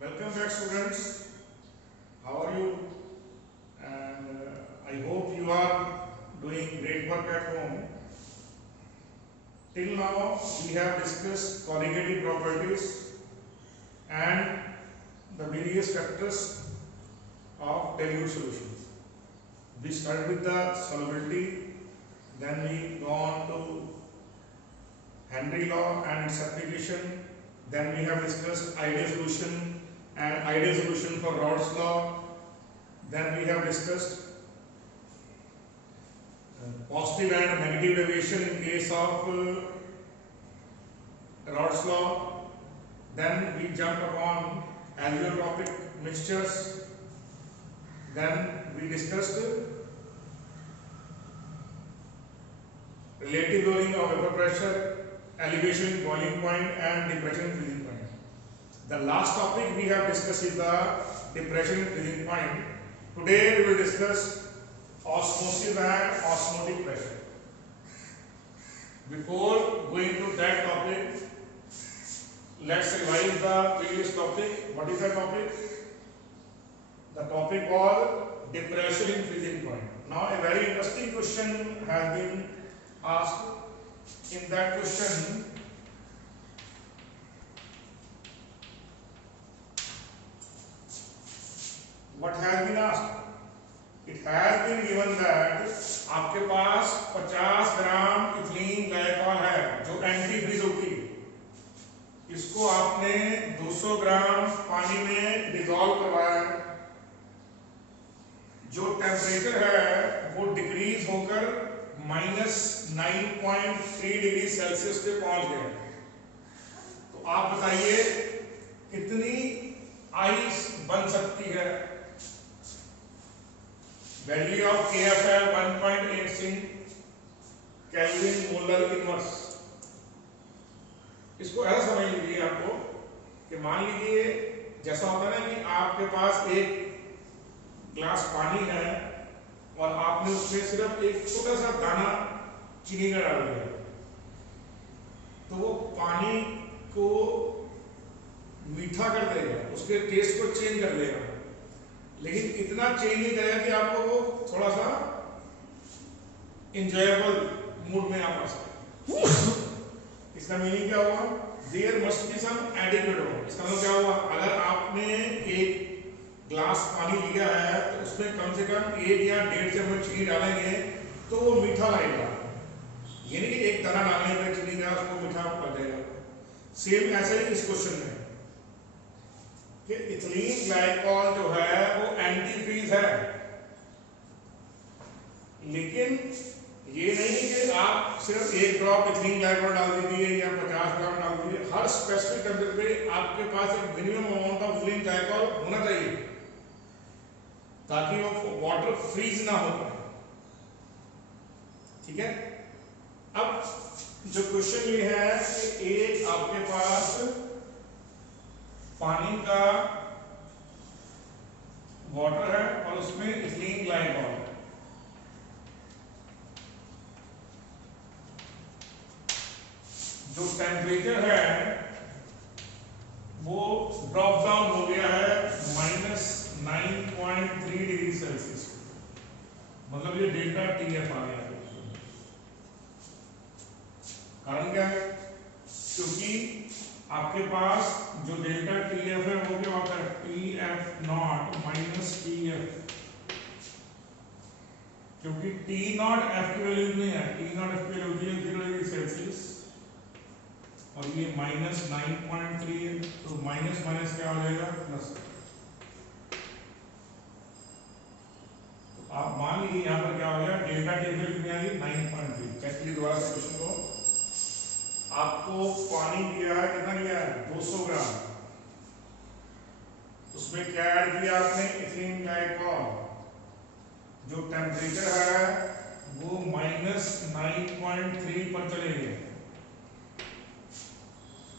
Welcome back, students. How are you? And I hope you are doing great work at home. Till now, we have discussed colligative properties and the various factors of dilute solutions. We started with the solubility, then we go on to Henry law and its application. Then we have discussed ideal solution and ideal solution for Raoult's law. Then we have discussed positive and negative deviation in case of Raoult's law. Then we jump upon alveolotropic mixtures. Then we discussed relative lowering of vapor pressure, elevation, boiling point, and depression freezing point. The last topic we have discussed is the depression freezing point. Today we will discuss osmosis and osmotic pressure. Before going to that topic, let's revise the previous topic. What is the topic? The topic was depression freezing point. Now a very interesting question has been asked. In that question, what has been asked? It has been given that आपके पास 50 gram ethylene glycol है जो anti freeze होती है, इसको आपने 200 ग्राम पानी में dissolve करवाया है, जो टेम्परेचर है वो डिक्रीज होकर -9.3 डिग्री सेल्सियस पे पहुंच गया। तो आप बताइए कितनी आइस बन सकती है? वैल्यू ऑफ KF है 1.86 केल्विन मोलर इनवर्स। इसको ऐसा समझ लीजिए आपको कि मान लीजिए जैसा होता है ना कि आपके पास एक ग्लास पानी है और आपने उसमें सिर्फ एक छोटा सा दाना चीनी का डाल दिया, तो वो पानी को मीठा कर देगा, उसके टेस्ट को चेंज कर देगा, लेकिन इतना चेंज नहीं करेगा कि आपको वो थोड़ा सा इंजॉयबल मूड में आप आ सके। इसका मीनिंग क्या हुआ? There must be some adequate हो। इसका मतलब क्या हुआ? अगर आपने एक ग्लास पानी लिया है तो उसमें कम से कम 1 या 1.5 चम्मच चीनी डालेंगे तो वो मीठा लगेगा, यानी कि एक दाना डालने पर चीनी का उसको मीठा कर देगा। सेम ऐसे ही इस क्वेश्चन में कि इथिलीन ग्लाइकॉल जो है वो एंटी फ्रीज है, लेकिन ये नहीं कि आप सिर्फ 1 ड्रॉप इथिलीन ग्लाइकॉल डाल दीजिए या 50 ग्राम डाल दीजिए। हर स्पेसिफिक टेम्परेचर पे आपके पास एक minimum amount of ethylene glycol होना चाहिए ताकि वो वाटर फ्रीज ना हो पाए। ठीक है। अब जो क्वेश्चन ये है कि एक आपके पास पानी का वाटर है और उसमें इथिलीन ग्लाइकॉल है, जो टेम्परेचर है वो ड्रॉप डाउन हो गया है -9.3 डिग्री सेल्सियस, मतलब ये डेल्टा TF आ गया। कारण क्या है? क्योंकि आपके पास जो डेल्टा TF है वो क्या होता है? TF0 माइनस TF, क्योंकि T0 F की वैल्यू नहीं है, T0 F की वैल्यू है 0 डिग्री सेल्सियस और ये -9.3 है, तो माइनस माइनस क्या हो जाएगा? प्लस। तो आप मान लीजिए यहाँ पर क्या हो गया? डेल्टा TF कितनी आ गई? 9.3। चेक कीजिए दोबारा से क्वेश्चन को। आपको पानी दिया है, कितना दिया है? 200 ग्राम। उसमें क्या ऐड किया आपने? Ethylene glycol. जो टेम्परेचर है वो -9.3 पर चले गए,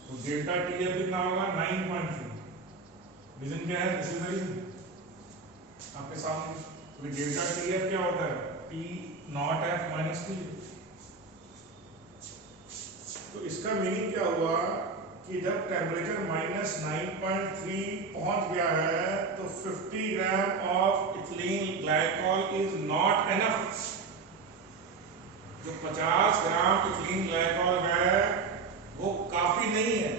तो डेल्टा TF कितना होगा? 9.3। रीजन क्या है? दिस इज द रीजन आपके सामने। तो डेल्टा TF क्या होता है? T0F minus T। तो इसका मीनिंग क्या हुआ कि जब टेम्परेचर -9.3 पहुंच गया है तो 50 gram of ethylene glycol is not enough. जो 50 ग्राम इथिलीन ग्लाइकॉल है वो काफी नहीं है।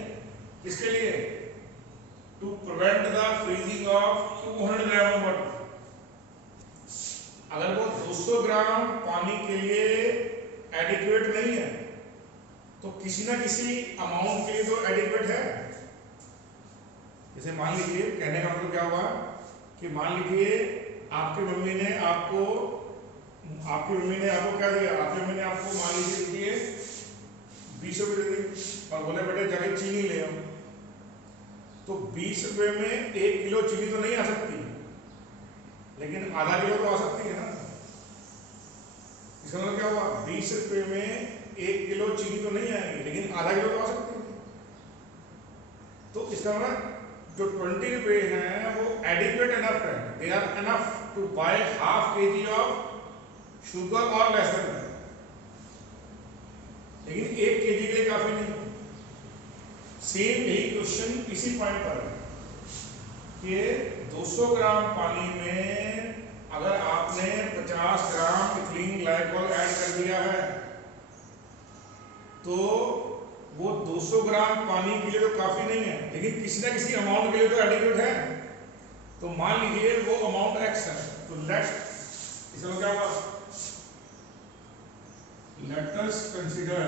किसके लिए? To prevent the freezing of 200 gram of water. अगर वो 200 ग्राम पानी के लिए एडिक्वेट नहीं है तो किसी ना किसी अमाउंट के लिए तो एडिक्वेट है। जैसे मान लीजिए, कहने का मतलब क्या हुआ कि मान लीजिए आपकी मम्मी ने आपको क्या दिया? आपकी मम्मी ने आपको मान लीजिए दिए 20 रुपए दे दी और बोले बेटे जाके चीनी ले आओ। तो 20 रुपए में 1 किलो चीनी तो नहीं आ सकती, लेकिन आधा किलो तो आ सकती है ना। इसका मतलब क्या हुआ? 20 रुपए में 1 किलो चीनी तो नहीं आएगी, लेकिन आधा किलो तो आ सकती है। तो इसका मतलब जो 20 रुपए हैं वो एडिक्वेट एनफ है, they are enough to buy half kg of sugar और लेस देन दैट, लेकिन 1 केजी के लिए काफी नहीं। सेम यही क्वेश्चन इसी पॉइंट पर है कि 200 ग्राम पानी में अगर आपने 50 ग्राम इथिलीन ग्लाइकॉल ऐड कर दिया है तो वो 200 ग्राम पानी के लिए तो काफी नहीं है, लेकिन किसी ना किसी अमाउंट के लिए तो एडिक्वेट है। तो मान लीजिए वो अमाउंट x है, तो इसमें क्या होगा? Let us consider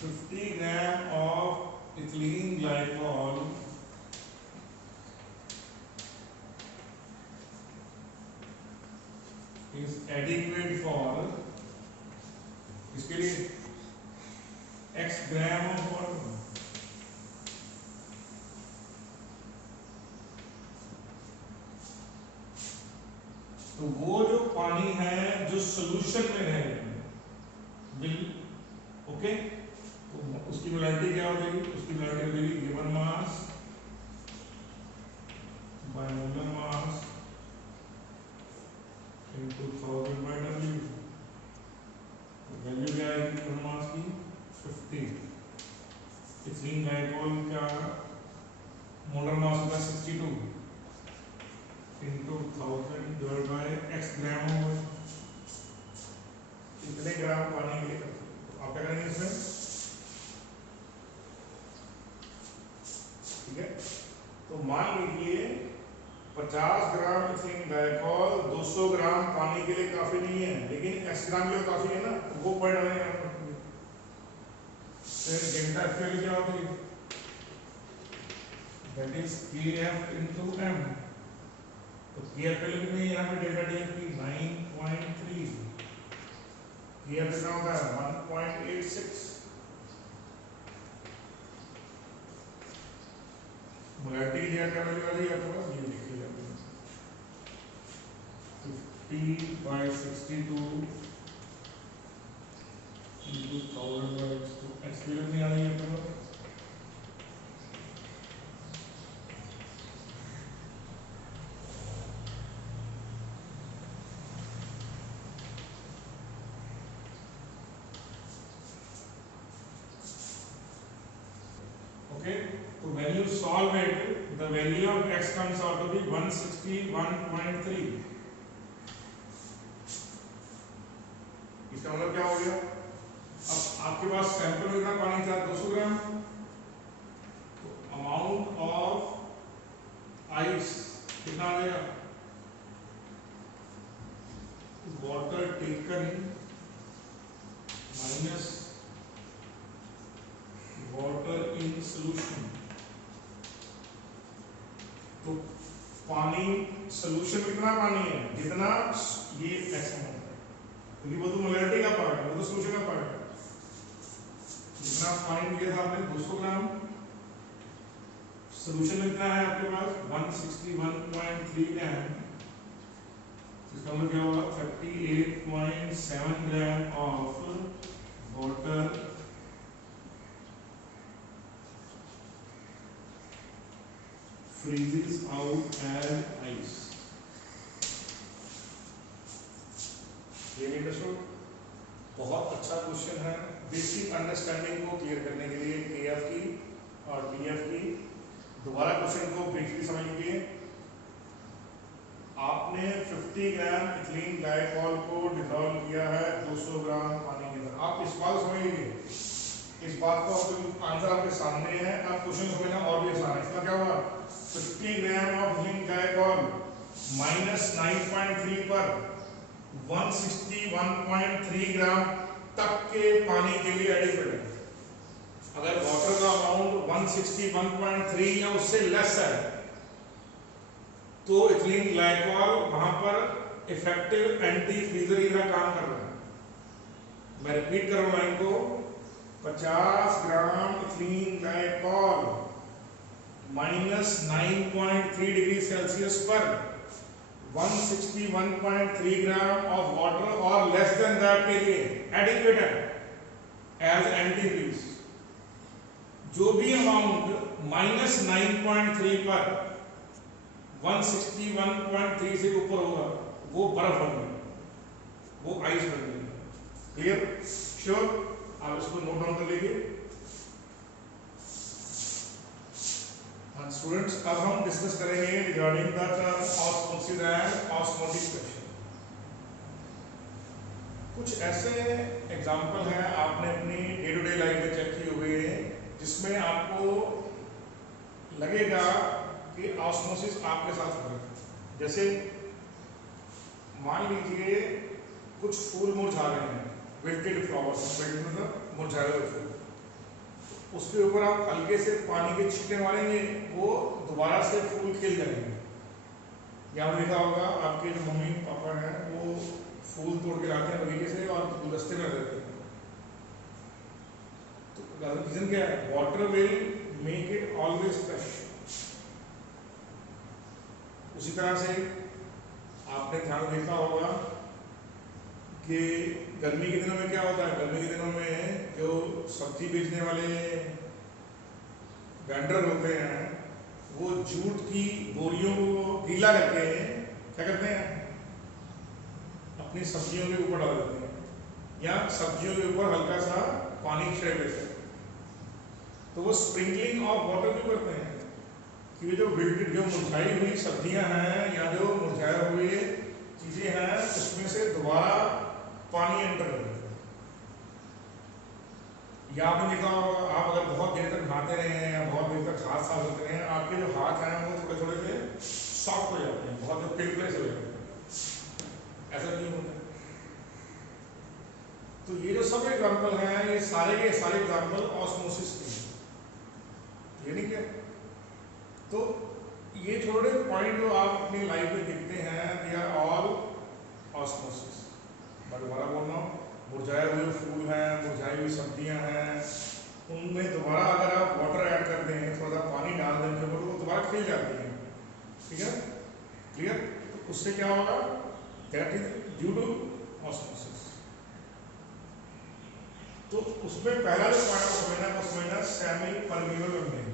50 gram of ethylene glycol is adequate for इसके लिए x ग्राम ऑफ वाटर। तो वो जो पानी है जो सॉल्यूशन में रहेगा, ओके, तो उसकी मोलारिटी क्या हो जाएगी? उसकी मोलारिटी हो जाएगी given mass by molar mass into 1000 by W। Value क्या आएगी गिवन मास की? 50। इथिलीन ग्लाइकॉल का मोलर मास होगा 62 into 1000 divided by x ग्राम होगा। इतने ग्राम पानी के लिए आप क्या करेंगे इसमें? ठीक है, तो मान लीजिए 50 ग्राम इथिलीन ग्लाइकॉल 200 ग्राम पानी के लिए काफी नहीं है, लेकिन x ग्राम के लिए काफी है ना, तो वो पॉइंट हमें फिर डेल्टा एफ की क्या होगी? That is kf into m। तो kf की वैल्यू नहीं, यहाँ पे डेल्टा df की 9.3, kf कितना होता है? 1.86। मोलारिटी की जगह क्या वैल्यू आ रही है आपके पास? ये देखिए 50 by 62 into 1000 by x की वैल्यू नहीं आ रही है आपके पास। Okay, so when you solve it, the value of x comes out to be 161.3। इसका मतलब क्या हो गया? अब आपके पास सैंपल में कितना पानी था? 200 ग्राम। तो अमाउंट ऑफ आइस कितना आ जाएगा? Water taken minus water in solution. तो पानी सॉल्यूशन में कितना पानी है? जितना ये x अमाउंट है, क्योंकि वो तो मोलारिटी का पार्ट है, वो तो सॉल्यूशन का पार्ट है। जितना पानी लिया था आपने 200 ग्राम, सॉल्यूशन में कितना है आपके पास? 161.3 ग्राम। इसका मतलब क्या होगा? 38.7 ग्राम of water freezes out as ice। Clear understood? बहुत अच्छा क्वेश्चन है, बेसिक अंडरस्टैंडिंग को क्लियर करने के लिए केएफ की और बीएफ की। दोबारा क्वेश्चन को ब्रीफली समझ लीजिए। आपने 50 ग्राम इथिलीन ग्लाइकॉल को डिसॉल्व किया है 200 ग्राम पानी के अंदर। आप इस बात को समझ लीजिए, इस बात को आंसर आपके सामने है, आप क्वेश्चन समझना और भी आसान है। इसका क्या हुआ, 50 gram of ethylene glycol minus 9.3 पर 161.3 ग्राम तक के पानी के लिए एडिक्वेट है। अगर वाटर का अमाउंट 161.3 या उससे लेस है तो इथिलीन ग्लाइकॉल वहां पर इफेक्टिव एंटी फ्रीजर की तरह काम कर रहा है। मैं रिपीट कर रहा हूं लाइन को, 50 gram ethylene glycol minus 9.3 degree Celsius पर 161.3 ग्राम ऑफ वाटर और लेस देन दैट के लिए एडिक्वेट है एज एंटी फ्रीज। जो भी अमाउंट माइनस 9.3 पर 161.3 से ऊपर होगा वो बर्फ बन गई, वो आइस बन गई। क्लियर? श्योर? आप इसको नोट डाउन कर लीजिए। स्टूडेंट्स, अब हम डिस्कस करेंगे regarding the osmosis and osmotic reaction. कुछ ऐसे एग्जांपल हैं आपने अपनी डे टू डे लाइफ में चेक किए हुए जिसमें आपको लगेगा कि ऑस्मोसिस आपके साथ हो रहा है। जैसे मान लीजिए कुछ फूल मुरझा रहे हैं, विल्टेड फ्लावर्स, विल्टेड मतलब मुरझाए हुए फूल, उसके ऊपर आप हल्के से पानी के छींटे मारेंगे, वो दोबारा से फूल खिल जाएंगे। यहाँ देखा होगा आपके जो मम्मी पापा हैं वो फूल तोड़ के लाते हैं बगीचे से और गुलदस्ते में देते हैं। तो रीजन क्या है? Water will make it always fresh. उसी तरह से आपने ध्यान देखा होगा कि गर्मी के दिनों में क्या होता है, गर्मी के दिनों में जो सब्जी बेचने वाले वेंडर होते हैं वो जूट की बोरियों को गीला करके क्या करते हैं, अपनी सब्जियों के ऊपर डाल देते हैं या सब्जियों के ऊपर हल्का सा पानी छिड़क देते हैं। तो वो स्प्रिंकलिंग ऑफ वाटर क्यों करते हैं कि जो विल्टेड, जो मुरझाई हुई सब्जियां हैं या जो मुरझाए हुए चीजें हैं उसमें से दोबारा पानी एंटर कर। या आपने देखा होगा, आप अगर बहुत देर तक नहाते रहे हैं या बहुत देर तक हाथ साफ करते रहे हैं, आपके जो हाथ हैं वो थोड़े थोड़े से सॉफ्ट हो जाते हैं, बहुत जो पिलपले से हो जाते हैं। ऐसा क्यों होता है? तो ये जो सब एग्जाम्पल हैं ये सारे के सारे एग्जाम्पल ऑस्मोसिस के हैं, ये नहीं क्या? तो ये छोटे पॉइंट जो आप अपनी लाइफ में देखते हैं दे आर ऑल ऑस्मोसिस। मैं दोबारा बोल रहा हूँ, मुरझाए हुए फूल हैं, मुरझाई हुई सब्जियां हैं, उनमें दोबारा अगर आप वाटर ऐड कर दें, थोड़ा सा पानी डाल दें तो वो दोबारा खिल जाती हैं। ठीक है? क्लियर? तो उससे क्या होगा? That is due to osmosis. तो उसमें पहला जो पॉइंट समझना है वो समझना सेमी परमिएबल मेम्ब्रेन।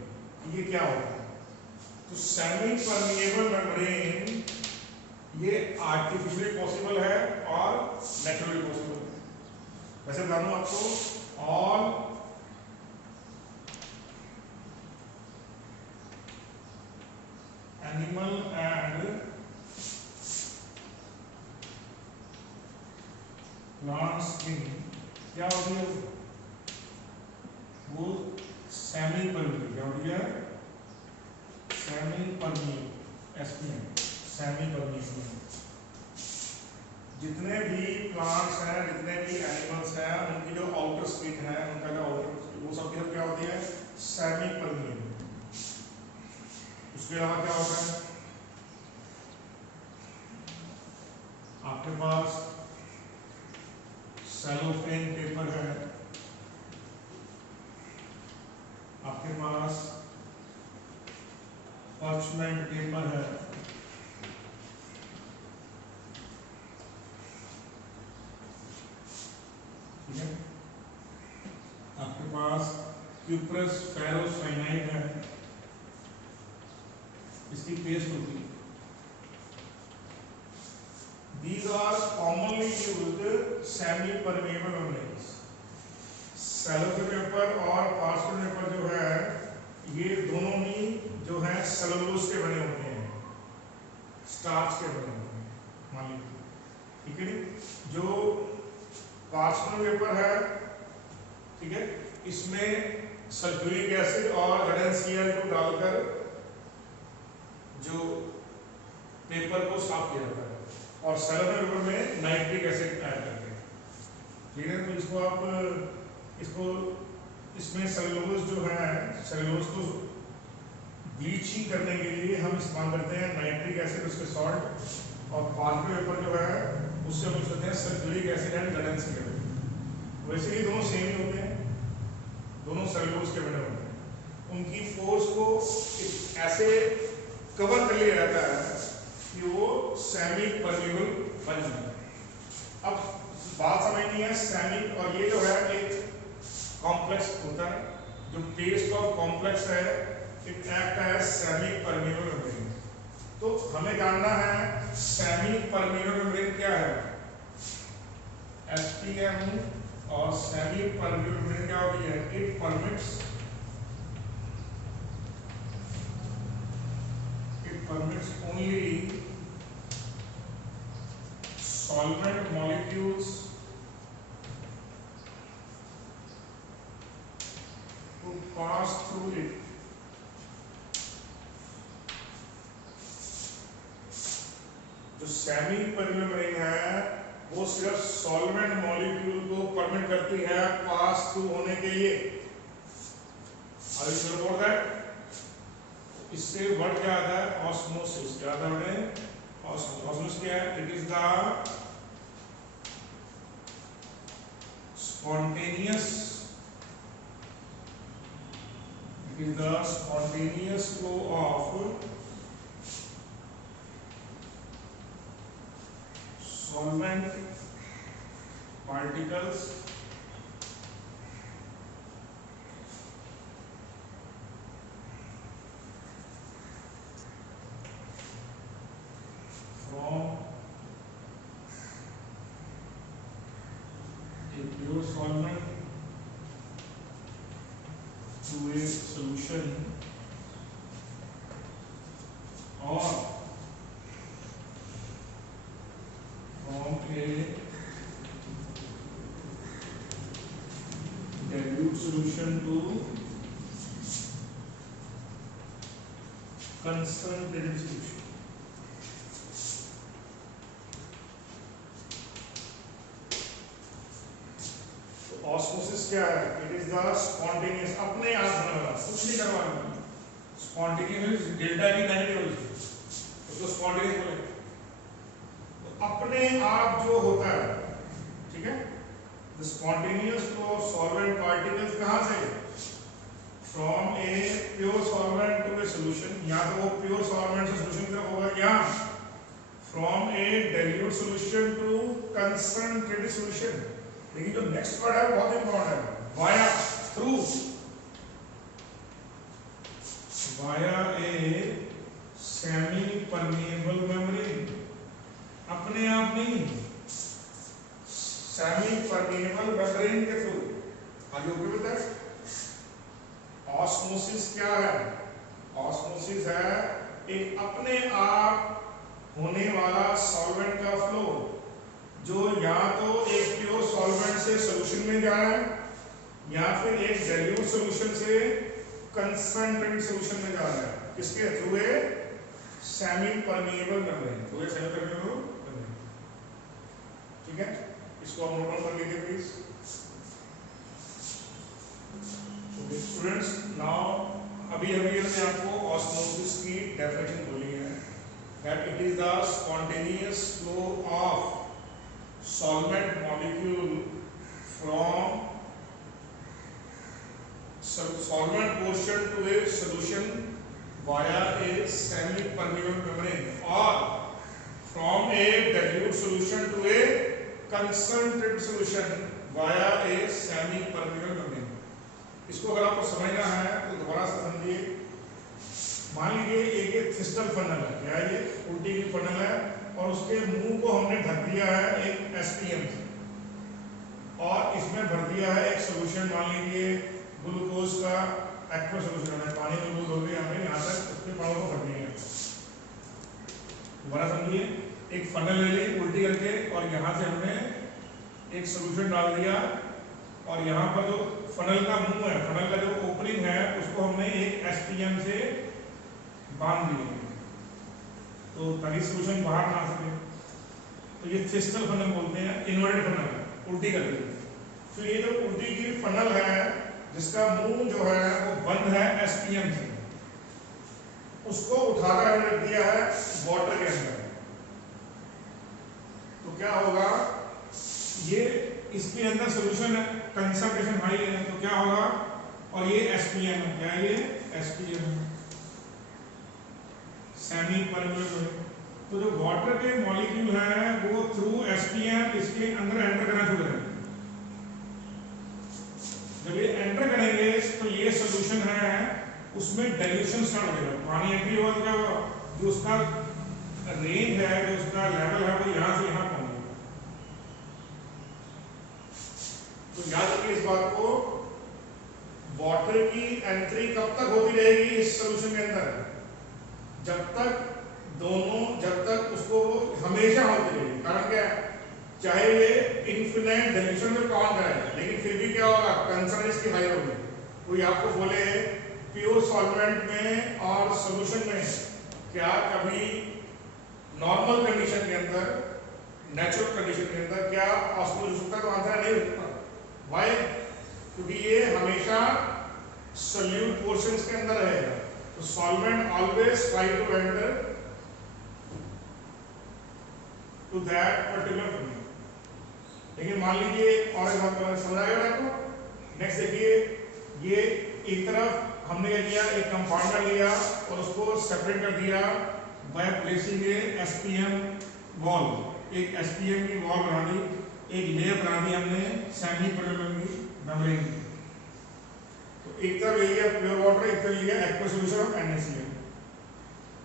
ये क्या होता है? तो सेमी परमिएबल मेम्ब्रेन ये आर्टिफिशियली पॉसिबल है और नेचुरली पॉसिबल है। वैसे बता दूं आपको, all animal and plant skin क्या होती है? वो सेमी परमिएबल। क्या होती है? Semi permeable, SPM, semi permeable. जितने भी प्लांट्स हैं, जितने भी एनिमल्स हैं, उनकी जो आउटर स्किन है, उनका जो आउटर, वो सब क्या होती है? Semi permeable. उसके अलावा क्या होता है? आपके पास सेलोफेन पेपर है, आपके पास पार्चमेंट पेपर है, ठीक है? आपके पास क्यूप्रस फेरोसाइनाइड है, इसकी पेस्ट होती है। These are commonly used semi-permeable membranes. Cellophane paper और पार्चमेंट पेपर जो है ये दोनों ही जो है सेलुलोज के बने होते हैं, स्टार्च के बने होते हैं, मान लीजिए, ठीक है नहीं। जो पार्चमेंट पेपर है, ठीक है, इसमें सल्फ्यूरिक एसिड और ZnCl2 डालकर जो पेपर को साफ किया जाता है, और सेलोफेन पेपर में नाइट्रिक एसिड ऐड करते हैं, ठीक है। तो इसको इसमें सेलुलोज जो है, सेलुलोज को ब्लीचिंग करने के लिए हम इस्तेमाल करते हैं नाइट्रिक एसिड, उसके सॉल्ट, और पार्चमेंट पेपर जो है उससे हम यूज करते हैं सल्फ्यूरिक एसिड एंड ZnCl। वैसे ही दोनों सेम ही होते हैं, दोनों सेलुलोज के बने होते हैं। उनकी फोर्स को ऐसे कवर कर लिया जाता है कि वो सेमी परमेबल बन जाए। अब बात समझनी है सेमी, और ये जो है एक कॉम्प्लेक्स होता है, जो पेस्ट ऑफ कॉम्प्लेक्स है, it act as semi permeable membrane. तो हमें जानना है सेमी परमेबल मेम्ब्रेन क्या है, SPM, और सेमी परमेबल मेम्ब्रेन क्या होती है, it permits only solvent molecules to pass through it. जो सेमी परमेबल मेम्ब्रेन है वो सिर्फ सॉल्वेंट मॉलिक्यूल को परमिट करती है पास थ्रू होने के लिए। Are you sure about that? इससे वर्ड क्या आता है, ऑस्मोसिस। क्या आता है, ऑस्मोसिस क्या है, it is the spontaneous flow of solvent particles from a pure solvent to a solution or from a dilute solution to concentrated solution। Osmosis क्या है, इट इज द स्पॉन्टेनियस, अपने आप होने वाला, कुछ नहीं करवाना, स्पॉन्टेनियस डेल्टा की नेगेटिव, उसको स्पॉन्टेनियस बोलेंगे। तो अपने आप जो होता है, ठीक है, the spontaneous flow of solvent particles कहां से, from a pure solvent to a solution, या तो वो प्योर सॉल्वेंट से सॉल्यूशन की तरफ होगा, या from a dilute solution to concentrated solution. लेकिन जो नेक्स्ट वर्ड है बहुत इंपॉर्टेंट है, via through, via a semi permeable membrane, अपने आप नहीं, सेमी परमेबल मेम्ब्रेन के थ्रू। आगे ओके बेटा। ऑस्मोसिस क्या है, ऑस्मोसिस है एक अपने आप होने वाला सॉल्वेंट का फ्लो, जो या तो एक प्योर सॉल्वेंट से सॉल्यूशन में जा रहा है, या फिर एक डाइल्यूट सॉल्यूशन से कंसंट्रेटेड सॉल्यूशन में जा रहा है। किसके through, semi permeable membrane, through semi permeable membrane, ठीक है। इसको आप नोट डाउन कर लीजिए प्लीज। ओके स्टूडेंट्स, नाउ अभी हमने आपको ऑस्मोसिस की डेफिनेशन बोली है, that it is the spontaneous flow of solvent molecule from solvent portion to a solution via a semi permeable membrane, or from a dilute solution to a concentrated solution via a semi permeable membrane। इसको अगर आपको समझना है तो दोबारा से समझिए। मान लीजिए एक थिस्टल फनल है, क्या है ये, उल्टी की फनल है, और उसके मुंह को हमने ढक दिया है एक एसपीएम से, और इसमें भर दिया है एक सोल्यूशन, मान लीजिए ग्लूकोज का एक्वा सोल्यूशन है, पानी में ग्लूकोज हो गया, हमने यहाँ तक उसके पानी को भर दिया है। दोबारा समझिए, एक फनल ले ली उल्टी करके और यहाँ से हमने एक सोल्यूशन डाल दिया, और यहाँ पर जो फनल का मुंह है, फनल का जो ओपनिंग है, उसको हमने एक एसपीएम से बांध दिया तो ताकि सोल्यूशन बाहर ना आ सके। तो ये फिस्टल फनल बोलते हैं, इन्वर्टेड फनल, उल्टी करके। फिर ये जो उल्टी की फनल है जिसका मुंह जो है वो बंद है एसपीएम से, उसको उठाकर हमने रख दिया है वाटर के अंदर। तो क्या होगा, ये इसके अंदर सोल्यूशन है, कंसंट्रेशन हाई है, तो क्या होगा, और ये एसपीएम है, क्या है ये एसपीएम है, सेमी परमेबल। तो जो वाटर के मॉलिक्यूल है वो थ्रू एसपीएम इसके अंदर एंटर करना शुरू करेंगे। जब ये एंटर करेंगे तो ये सोल्यूशन है उसमें डाइल्यूशन स्टार्ट हो जाएगा, पानी एंट्री हुआ तो क्या होगा, जो उसका रेंज है, जो उसका लेवल है, वो यहाँ से यहाँ पहुंच जाएगा। तो याद रखिए इस बात को, वाटर की एंट्री कब तक होती रहेगी इस सोल्यूशन के अंदर, जब तक उसको हमेशा होती रहेगी। कारण क्या है, चाहे ये इनफिनिट डाइल्यूशन में काम करे, लेकिन फिर भी क्या होगा, कंसंट्रेशन इसकी हाई होगी। कोई आपको बोले प्योर सॉल्वेंट में और सॉल्यूशन में क्या कभी नॉर्मल कंडीशन के अंदर, नेचुरल कंडीशन के अंदर क्या ऑस्मोसिस हो सकता है, तो आंसर नहीं हो सकता। व्हाई? क्योंकि ये हमेशा सोल्यूट पोर्शंस के अंदर रहेगा। तो solvent always try to enter to that particular condition. लेकिन मान लीजिए और एक बात समझ आ गया आपको। नेक्स्ट देखिए, ये एक तरफ हमने क्या किया, एक कंपाउंडर लिया और उसको सेपरेट कर दिया by placing A SPM wall, एक एसपीएम की वॉल बना दी, एक लेयर बना दी हमने सेमी परमेबल की मेम्ब्रेन की। तो एक तरफ ले लिया प्योर वाटर, एक तरफ लिया एक्वा सॉल्यूशन ऑफ NaCl।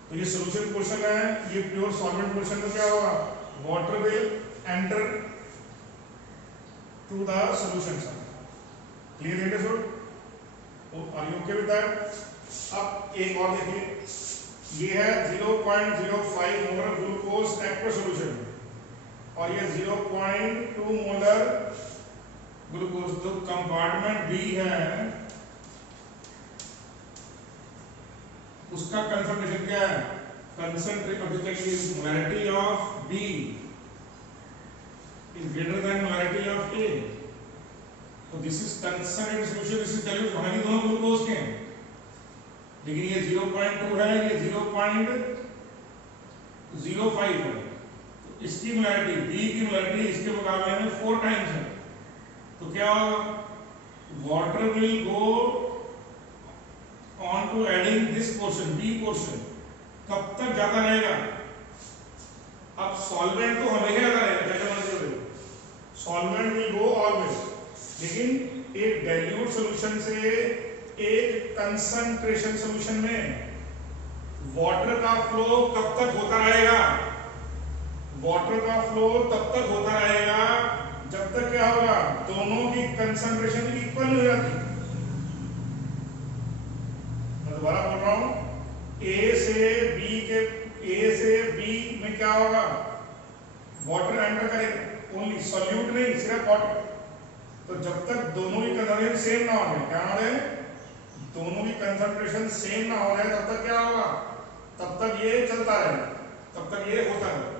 तो ये सॉल्यूशन पोर्शन है, ये प्योर सॉल्वेंट पोर्शन में क्या होगा, water will enter to the solution. Clear understood? Are you okay with that? अब एक और देखिए, ये है 0.05 मोलर ग्लूकोज एक्वा सॉल्यूशन और ये 0.2 मोलर ग्लूकोज। जो कंपार्टमेंट बी है उसका कंसंट्रेशन क्या है, molarity of B is greater than molarity of A. तो this is concentrated solution, this is dilute, हालांकि दोनों ग्लूकोज के हैं, लेकिन ये 0.2 है, ये 0.05 है। तो इसकी मोलैरिटी, B की मोलैरिटी इसके मुकाबले में 4 टाइम्स है। तो क्या होगा, water will go on to adding this portion, B portion. कब तक ज्यादा रहेगा, अब सॉल्वेंट तो हमेशा ज्यादा रहेगा, जैसे मैंने बोला सॉल्वेंट विल गो ऑलवेज, लेकिन एक डाइल्यूट सॉल्यूशन से एक कंसंट्रेशन सॉल्यूशन में वाटर का फ्लो कब तक होता रहेगा, वाटर का फ्लो तब तक होता रहेगा जब तक क्या होगा, दोनों की कंसंट्रेशन इक्वल हो जाती है। मैं दोबारा बोल रहा हूं, ए से बी में क्या होगा, वाटर एंटर करेगा, ओनली सॉल्यूट नहीं, सिर्फ वाटर। तो जब तक दोनों की कंसंट्रेशन सेम ना हो जाए, क्या हो रहे, दोनों की कंसंट्रेशन सेम ना हो जाए, तब तक क्या होगा, तब तक ये चलता रहेगा, तब तक ये होता रहेगा।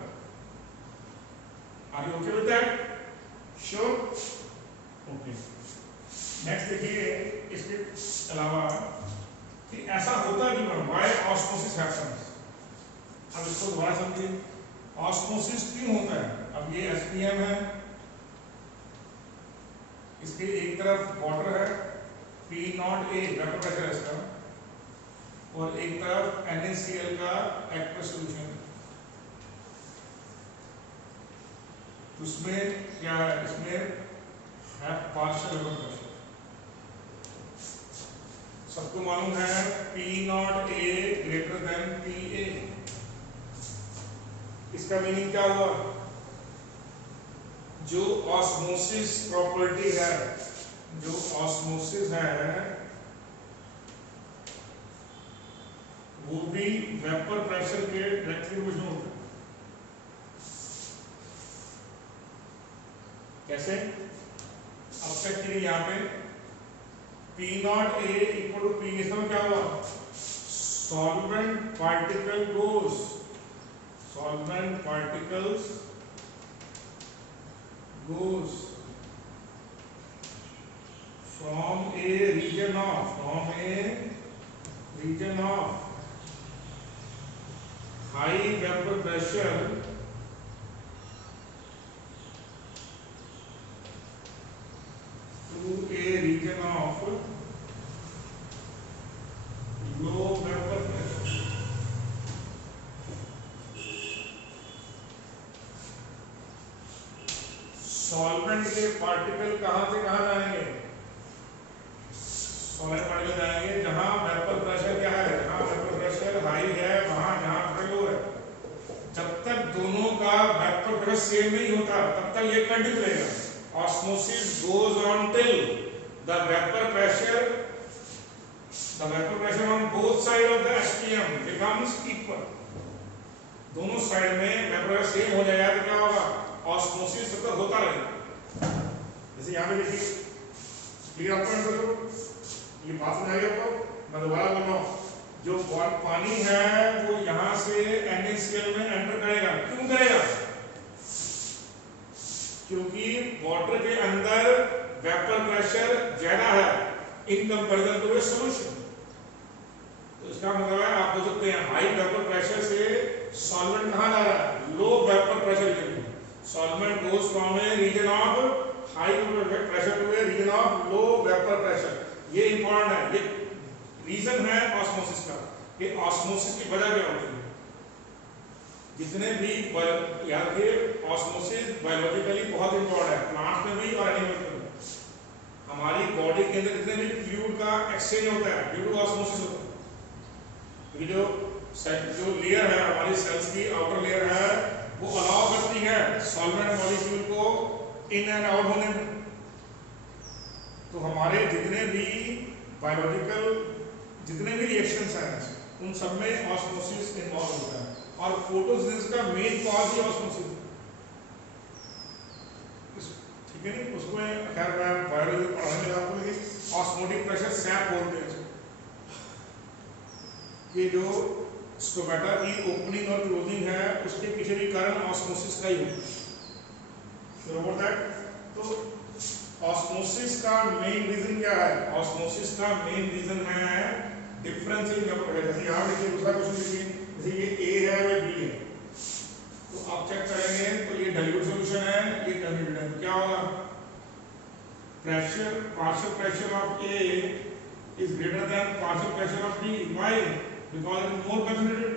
Are you okay with that? Sure? Okay. Next देखिए, इसके अलावा कि ऐसा होता क्यों, व्हाई ऑस्मोसिस हैपेंस। अब इसको दोबारा समझिए, ऑस्मोसिस क्यों होता है। अब ये एसपीएम है, इसके एक तरफ वाटर है, P0A वेपर प्रेशर है इसका, और एक तरफ NaCl का एक्वा सॉल्यूशन। उसमें क्या है, इसमें है पार्शियल वेपर प्रेशर। सबको मालूम है P0A ग्रेटर देन PA। इसका मीनिंग क्या हुआ? जो ऑस्मोसिस प्रॉपर्टी है, जो ऑस्मोसिस है वो भी वेपर प्रेशर के डायरेक्टली में होता है। कैसे? अब चेक करिए यहाँ पे P not A equal to P, इसका क्या हुआ? Solvent particle goes, solvent particles goes from a region of high vapor pressure to a region of low vapor pressure। Solvent के पार्टिकल कहां से कहां जाएंगे? सॉलिड पार्टिकल जाएंगे जहां वेपर प्रेशर क्या है, जहां वेपर प्रेशर हाई है वहां, जहां प्रेशर लो है। जब तक दोनों का वेपर प्रेशर सेम नहीं होता तब तक ये कंटिन्यू रहेगा। Osmosis goes on till the vapour pressure on both side of the SPM becomes equal. दोनों साइड में वेपर प्रेशर सेम हो जाएगा तो क्या होगा? ऑस्मोसिस तब तक होता रहेगा। जैसे यहाँ पे देखिए, क्लियर आपको? ये बात समझ आई आपको? मैं दोबारा बोल रहा हूँ, जो पानी है वो यहाँ से NaCl में एंटर करेगा। क्यों करेगा? क्योंकि वाटर के अंदर वेपर प्रेशर ज्यादा है in comparison to a solution. तो इसका मतलब है आप बोल सकते हैं हाई वेपर प्रेशर से सॉल्वेंट कहाँ जा रहा है? Low vapour pressure region. Solvent goes from a region of high pressure to a region of low vapor pressure। ये इंपॉर्टेंट है, ये रीजन है ऑस्मोसिस का। कि ऑस्मोसिस की वजह क्या होती है? जितने भी याद रखिए, ऑस्मोसिस बायोलॉजिकली बहुत इंपॉर्टेंट है, प्लांट्स में भी और एनिमल्स में भी। हमारी बॉडी के अंदर जितने भी फ्लूइड का एक्सचेंज होता है ड्यू टू ऑस्मोसिस होता है। जो लेयर है हमारी सेल्स की, आउटर लेयर है, वो अलाउ करती है सॉल्वेंट मॉलिक्यूल को इन एंड आउट होने में। तो हमारे जितने भी बायोलॉजिकल जितने भी रिएक्शंस हैं उन सब में ऑस्मोसिस इन्वॉल्व होता है। और फोटोसिंथेसिस का मेन कॉज ही ऑस्मोसिस, ठीक है नहीं? उसको खैर मैं बायोलॉजी पढ़ाने लगा आपको, लेकिन ऑस्मोटिक प्रेशर सैप बोलते हैं। ये जो स्टोमेटा की ओपनिंग और क्लोजिंग है उसके पीछे भी कारण ऑस्मोसिस का ही है। तो ऑस्मोसिस का मेन रीजन क्या है? ऑस्मोसिस का मेन रीजन है डिफरेंस इन वेपर प्रेशर। जैसे यहाँ देखिए दूसरा क्वेश्चन देखिए, जैसे ये A है और B है, तो आप चेक करेंगे तो ये डाइल्यूट सॉल्यूशन है, ये डाइल्यूटेड है। तो क्या होगा? Pressure, partial pressure of A is greater than partial pressure of B। Why? Because it is more concentrated।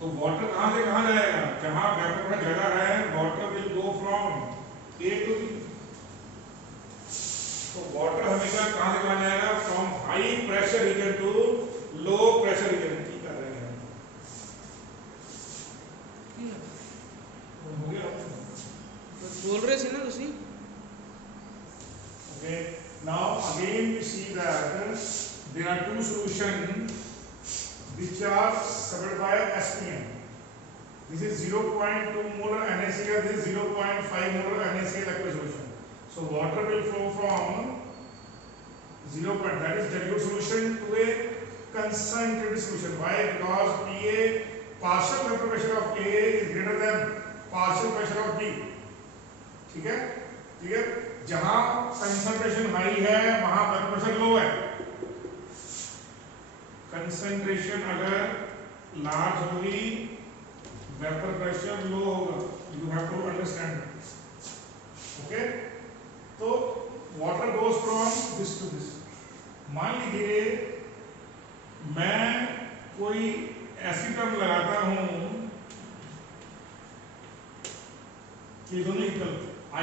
तो वाटर कहाँ से कहाँ जाएगा? जहाँ वेपर प्रेशर ज्यादा है, water will go from A to B। तो वाटर हमेशा कहाँ से कहाँ जाएगा? From high pressure region to low pressure region. ठीक कर रहे हैं, हो गया बोल रहे थे ना तुसी? Okay, now again we see that there are two solutions which are separated by SPM. This is 0.2 molar NaCl, this is 0.5 molar NaCl aqueous solution. So water will flow from 0. That is dilute solution to a concentrated solution. Why? Because PA, partial vapor pressure of A is greater than partial pressure of B। ठीक है? ठीक है? जहां concentration high है वहां vapour pressure लो है। Concentration अगर large होगी वेपर प्रेशर लो होगा। You have to understand. Okay, तो water goes from this to this. मान लीजिए मैं कोई ऐसी टर्म लगाता हूं कि दोनों equal, I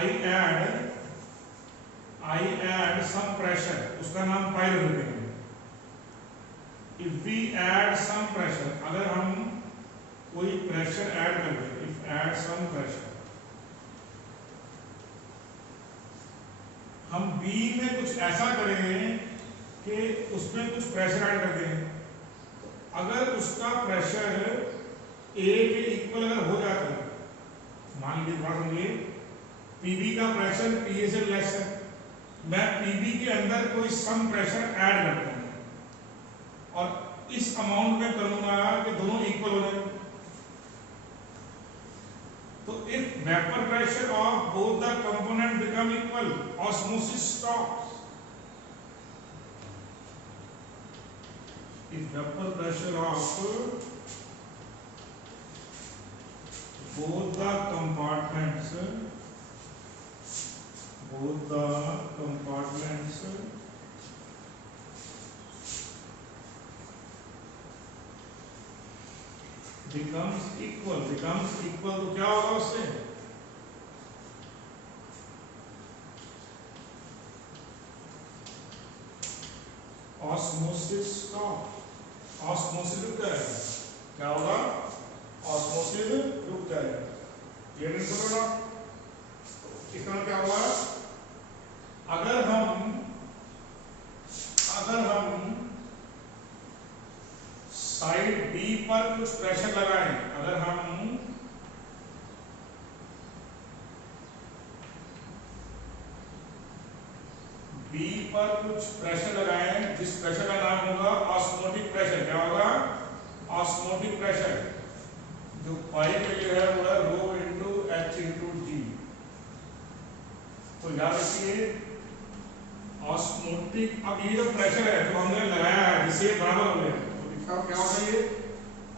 add some pressure, उसका नाम पाई रख देंगे। If we add some pressure, अगर हम कोई प्रेशर ऐड कर दे, इफ ऐड सम प्रेशर, हम बी में कुछ ऐसा करेंगे कि उसमें कुछ प्रेशर ऐड कर दें, अगर उसका प्रेशर ए के इक्वल अगर हो जाता है, मान लीजिए बात समझिए, पीबी का प्रेशर पीए से लेस है, मैं पीबी के अंदर कोई सम प्रेशर ऐड करता हूं और इस अमाउंट में करूंगा कि दोनों इक्वल हो जाए। तो if vapour pressure of both the component become equal, osmosis stops. If vapour pressure of both the compartments becomes equal तो क्या होगा उससे, ऑस्मोसिस स्टॉप, ऑस्मोसिस रुक जाएगा, क्या होगा, ऑस्मोसिस रुक जाएगा। ये नहीं समझ रहा, इसका क्या हुआ, अगर हम साइड बी पर कुछ प्रेशर लगाएं, अगर हम बी पर कुछ प्रेशर लगाएं, जिस प्रेशर का नाम होगा ऑस्मोटिक प्रेशर, क्या होगा, ऑस्मोटिक प्रेशर, जो पाइप वैल्यू है वो है rho into H into D. तो याद रखिए ऑस्मोटिक, अब ये जो प्रेशर है जो हमने लगाया है जिससे बराबर हो गया, तो इसका क्या होता है, ये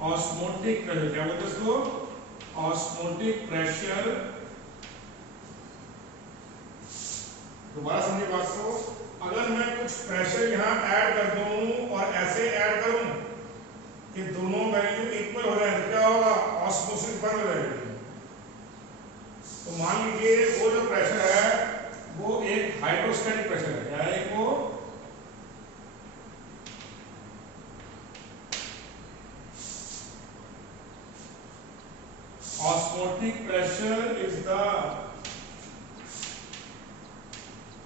ऑस्मोटिक प्रेशर, क्या बोलते हैं इसको, ऑस्मोटिक प्रेशर। दोबारा समझिए बात को, अगर मैं कुछ प्रेशर यहाँ ऐड कर दूं और ऐसे ऐड करूं कि दोनों वैल्यू इक्वल हो जाए, तो क्या होगा, ऑस्मोसिस बंद हो जाएगी। तो मान लीजिए वो जो प्रेशर है वो एक हाइड्रोस्टैटिक प्रेशर है, क्या है वो, osmotic pressure is the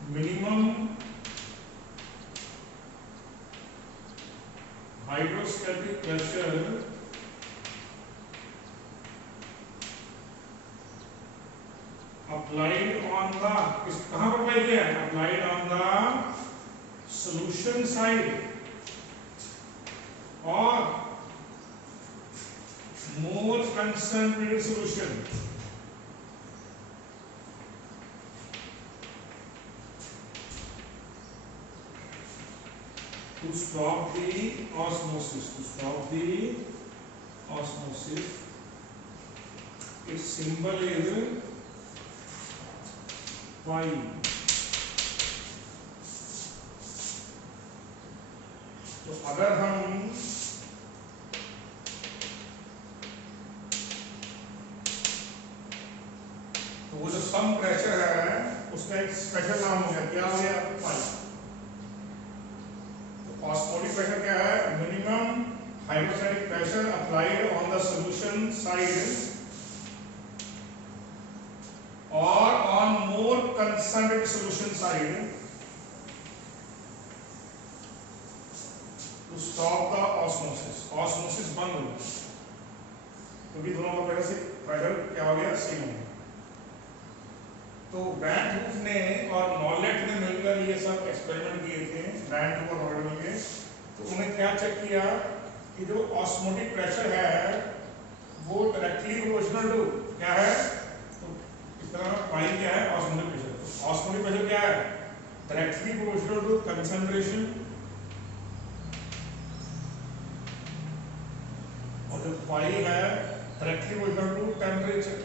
minimum hydrostatic pressure applied on the, कहां पर अप्लाई किया है, applied on the solution side or more concentrated solution। to stop the osmosis, its symbol is Y। तो अगर हम तो वो जो सम प्रेशर है उसका एक स्पेशल नाम हो गया, क्या हो गया, पाई। तो ऑस्मोटिक प्रेशर क्या है, minimum hydrostatic pressure applied on the solution side or on more concentrated solution side to stop the osmosis। osmosis बंद हो गया क्योंकि दोनों का पहले से प्रेशर क्या हो गया, सेम हो गया। तो वैन हूफ ने और नॉलेट ने मिलकर ये सब एक्सपेरिमेंट किए थे, वैन हूफ और नॉलेट मिलकर, तो उन्होंने क्या चेक किया कि जो ऑस्मोटिक प्रेशर है वो डायरेक्टली प्रोपोर्शनल टू क्या है, पाई क्या है, ऑस्मोटिक प्रेशर। ऑस्मोटिक प्रेशर क्या है, डायरेक्टली प्रोपोर्शनल टू कंसंट्रेशन, और जो पाई है डायरेक्टली प्रोपोर्शनल टू टेम्परेचर।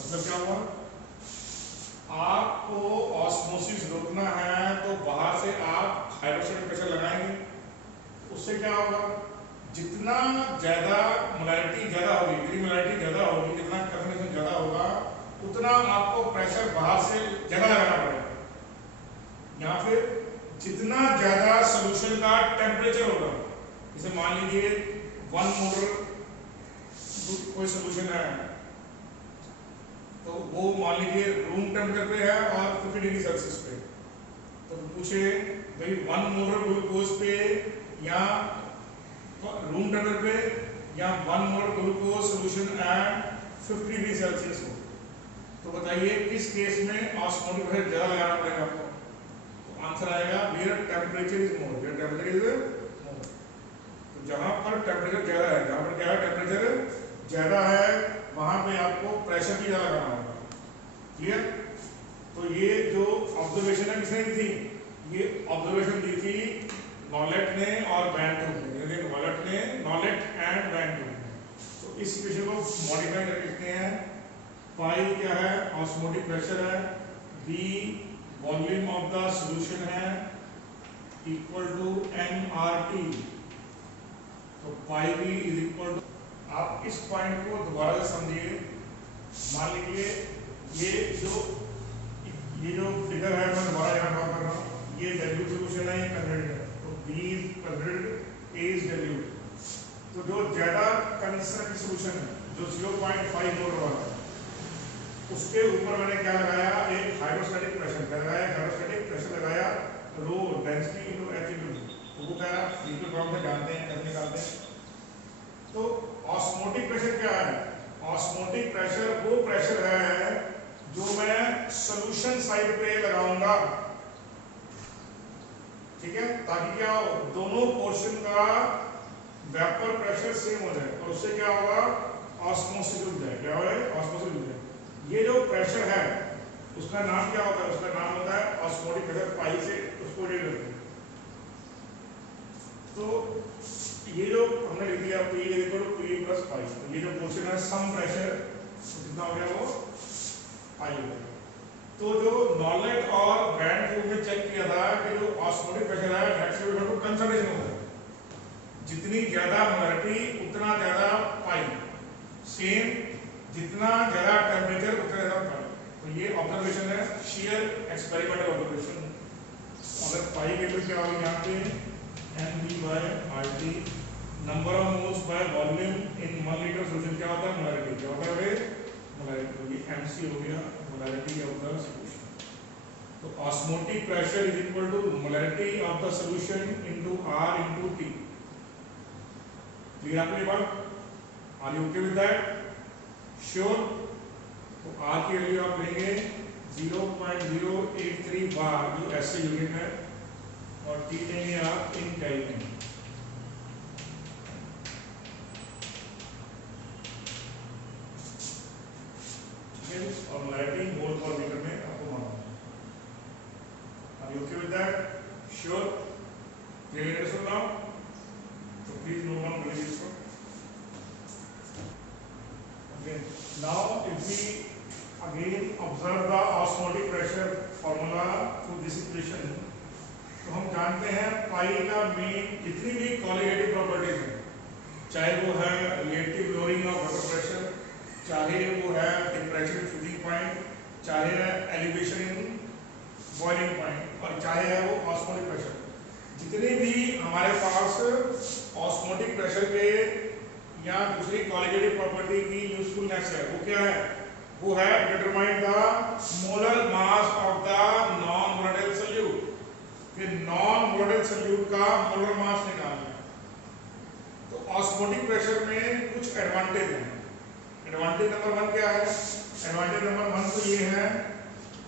मतलब क्या हुआ, आपको ऑस्मोसिस रोकना है तो बाहर से आप हाइड्रोस्टैटिक प्रेशर लगाएंगे, उससे क्या होगा, जितना ज्यादा मोलैरिटी ज्यादा होगी, डिग्री मोलैरिटी ज्यादा होगी, जितना कंसंट्रेशन ज्यादा होगा उतना आपको प्रेशर बाहर से ज्यादा लगाना पड़ेगा, या फिर जितना ज्यादा सॉल्यूशन का टेम्परेचर होगा, जैसे मान लीजिए 1 मोल कोई सॉल्यूशन है, तो वो मान लीजिए रूम टेम्परेचर पे है और 50 डिग्री सेल्सियस पे, तो पूछे भाई 1 मोल ग्लूकोज पे या रूम टेम्परेचर पे या 1 mole glucose solution at 50 degree Celsius हो, तो बताइए किस केस में ऑस्मोटिक प्रेशर ज्यादा लगाना पड़ेगा आपको? तो आंसर आएगा where temperature is more, where temperature is more. तो जहां पर टेम्परेचर ज्यादा है, जहां पर क्या है टेम्परेचर ज्यादा है, वहां पे आपको प्रेशर भी ज्यादा लगाना होगा। क्लियर? तो ये जो ऑब्जर्वेशन है किसने दी थी? ये ऑब्जर्वेशन दी थी नॉलेट ने और बैंटूक ने, नॉलेट ने, नॉलेट एंड बैंटूक ने। तो इस इक्वेशन को मॉडिफाई करके लिखते हैं, पाई क्या है? ऑस्मोटिक प्रेशर है, B volume of the solution है, इक्वल टू nRT। तो pi B is equal to, आप इस पॉइंट को दोबारा से समझिए। मान लीजिए ये जो फिगर है, मैं दोबारा यहाँ ड्रॉ कर रहा हूँ, ये डाइल्यूट सॉल्यूशन है, ये कंसंट्रेटेड है, तो B is concentrated, A is dilute. तो जो ज्यादा कंसंट्रेटेड सॉल्यूशन है, जो 0.5 मोल वाला है, उसके ऊपर मैंने क्या लगाया? एक हाइड्रोस्टैटिक प्रेशर लगाया, हाइड्रोस्टैटिक प्रेशर लगाया, rho density into H into, वो क्या है लीटर फॉर्म से जानते हैं, कैसे निकालते हैं। तो ऑस्मोटिक प्रेशर क्या है? ऑस्मोटिक प्रेशर वो प्रेशर है जो मैं सॉल्यूशन साइड पे लगाऊंगा, ठीक है, ताकि क्या हो, दोनों पोर्शन का वेपर प्रेशर सेम हो जाए, और उससे क्या होगा? ऑस्मोसिस रुक जाए। क्या होगा? ऑस्मोसिस रुक जाए। ये जो प्रेशर है उसका नाम क्या होता है? उसका नाम होता है ऑस्मोटिक प्रेशर, पाई से उसको डिवाइड करते हैं। तो ये जो हमने लिख दिया P equal to P plus pi, तो ये जो पोर्शन है सम प्रेशर, तो कितना हो गया? वो पाई हो गया। तो जो नॉलेट और बैंटूक में चेक किया था कि जो ऑस्मोटिक प्रेशर है दैट्स इक्वल टू कंसंट्रेशन होता है, जितनी ज्यादा मोलैरिटी उतना ज्यादा पाई, सेम जितना ज्यादा टेम्परेचर उतना ज्यादा पाई। तो ये ऑब्जर्वेशन है, शेयर एक्सपेरिमेंटल ऑब्जर्वेशन। अगर पाई की वैल्यू क्या होगी यहाँ पे? NB/RT, number of moles by volume in 1 litre solution. क्या होता है? मोलैरिटी। क्या होता है? मोलैरिटी। तो ये MC हो गया, मोलैरिटी ऑफ द सॉल्यूशन। तो osmotic pressure is equal to molarity of the solution into R into T। Clear आपने बात? Are you okay with that? Sure? तो R की वैल्यू आप लेंगे 0.083 बार, जो ऐसे यूनिट है, और T लेंगे आप इन केल्विन। और मोलैरिटी मोल पर लीटर में आपको मालूम है। Are you okay with that? Sure? Clear है? सुन नाउ, तो प्लीज नोट डाउन कर लीजिए इसको। Okay, now if we again observe the osmotic pressure formula to this equation, तो हम जानते हैं पाई का मेन जितनी भी क्वालिटेटिव प्रॉपर्टीज है, चाहे वो है relative lowering of water pressure, चाहे वो है टेम्परेचर फ्रीजिंग पॉइंट, चाहे है एलिवेशन इन बॉइलिंग पॉइंट, और चाहे है वो ऑस्मोटिक प्रेशर, जितने भी हमारे पास ऑस्मोटिक प्रेशर के या दूसरी क्वालिटेटिव प्रॉपर्टी की यूजफुलनेस है, वो क्या है? वो है determine the molar mass of the non volatile solute. फिर नॉन वोलेटाइल सॉल्यूट का मोलर मास निकालना है। तो ऑस्मोटिक प्रेशर में कुछ एडवांटेज हैं। एडवांटेज नंबर 1 क्या है? एडवांटेज नंबर 1 तो ये है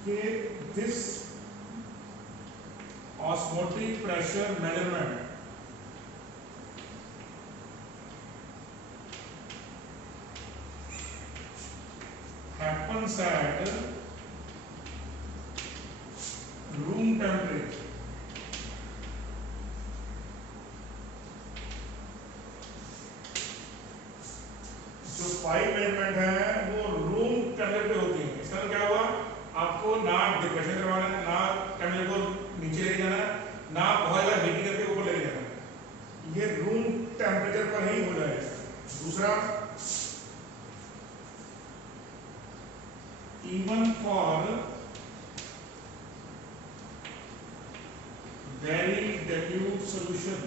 कि this osmotic pressure measurement happens at room temperature। जो पाई मेजरमेंट है वो रूम टेम्परेचर पे होती है। इसका क्या हुआ? आपको ना डिप्रेशन करवाना है, ना टेम्परेचर को नीचे लेके जाना है, ना बहुत ज्यादा हीटिंग करके ऊपर लेके जाना है, ये रूम टेम्परेचर पर ही हो जाएगा। दूसरा, even for solution,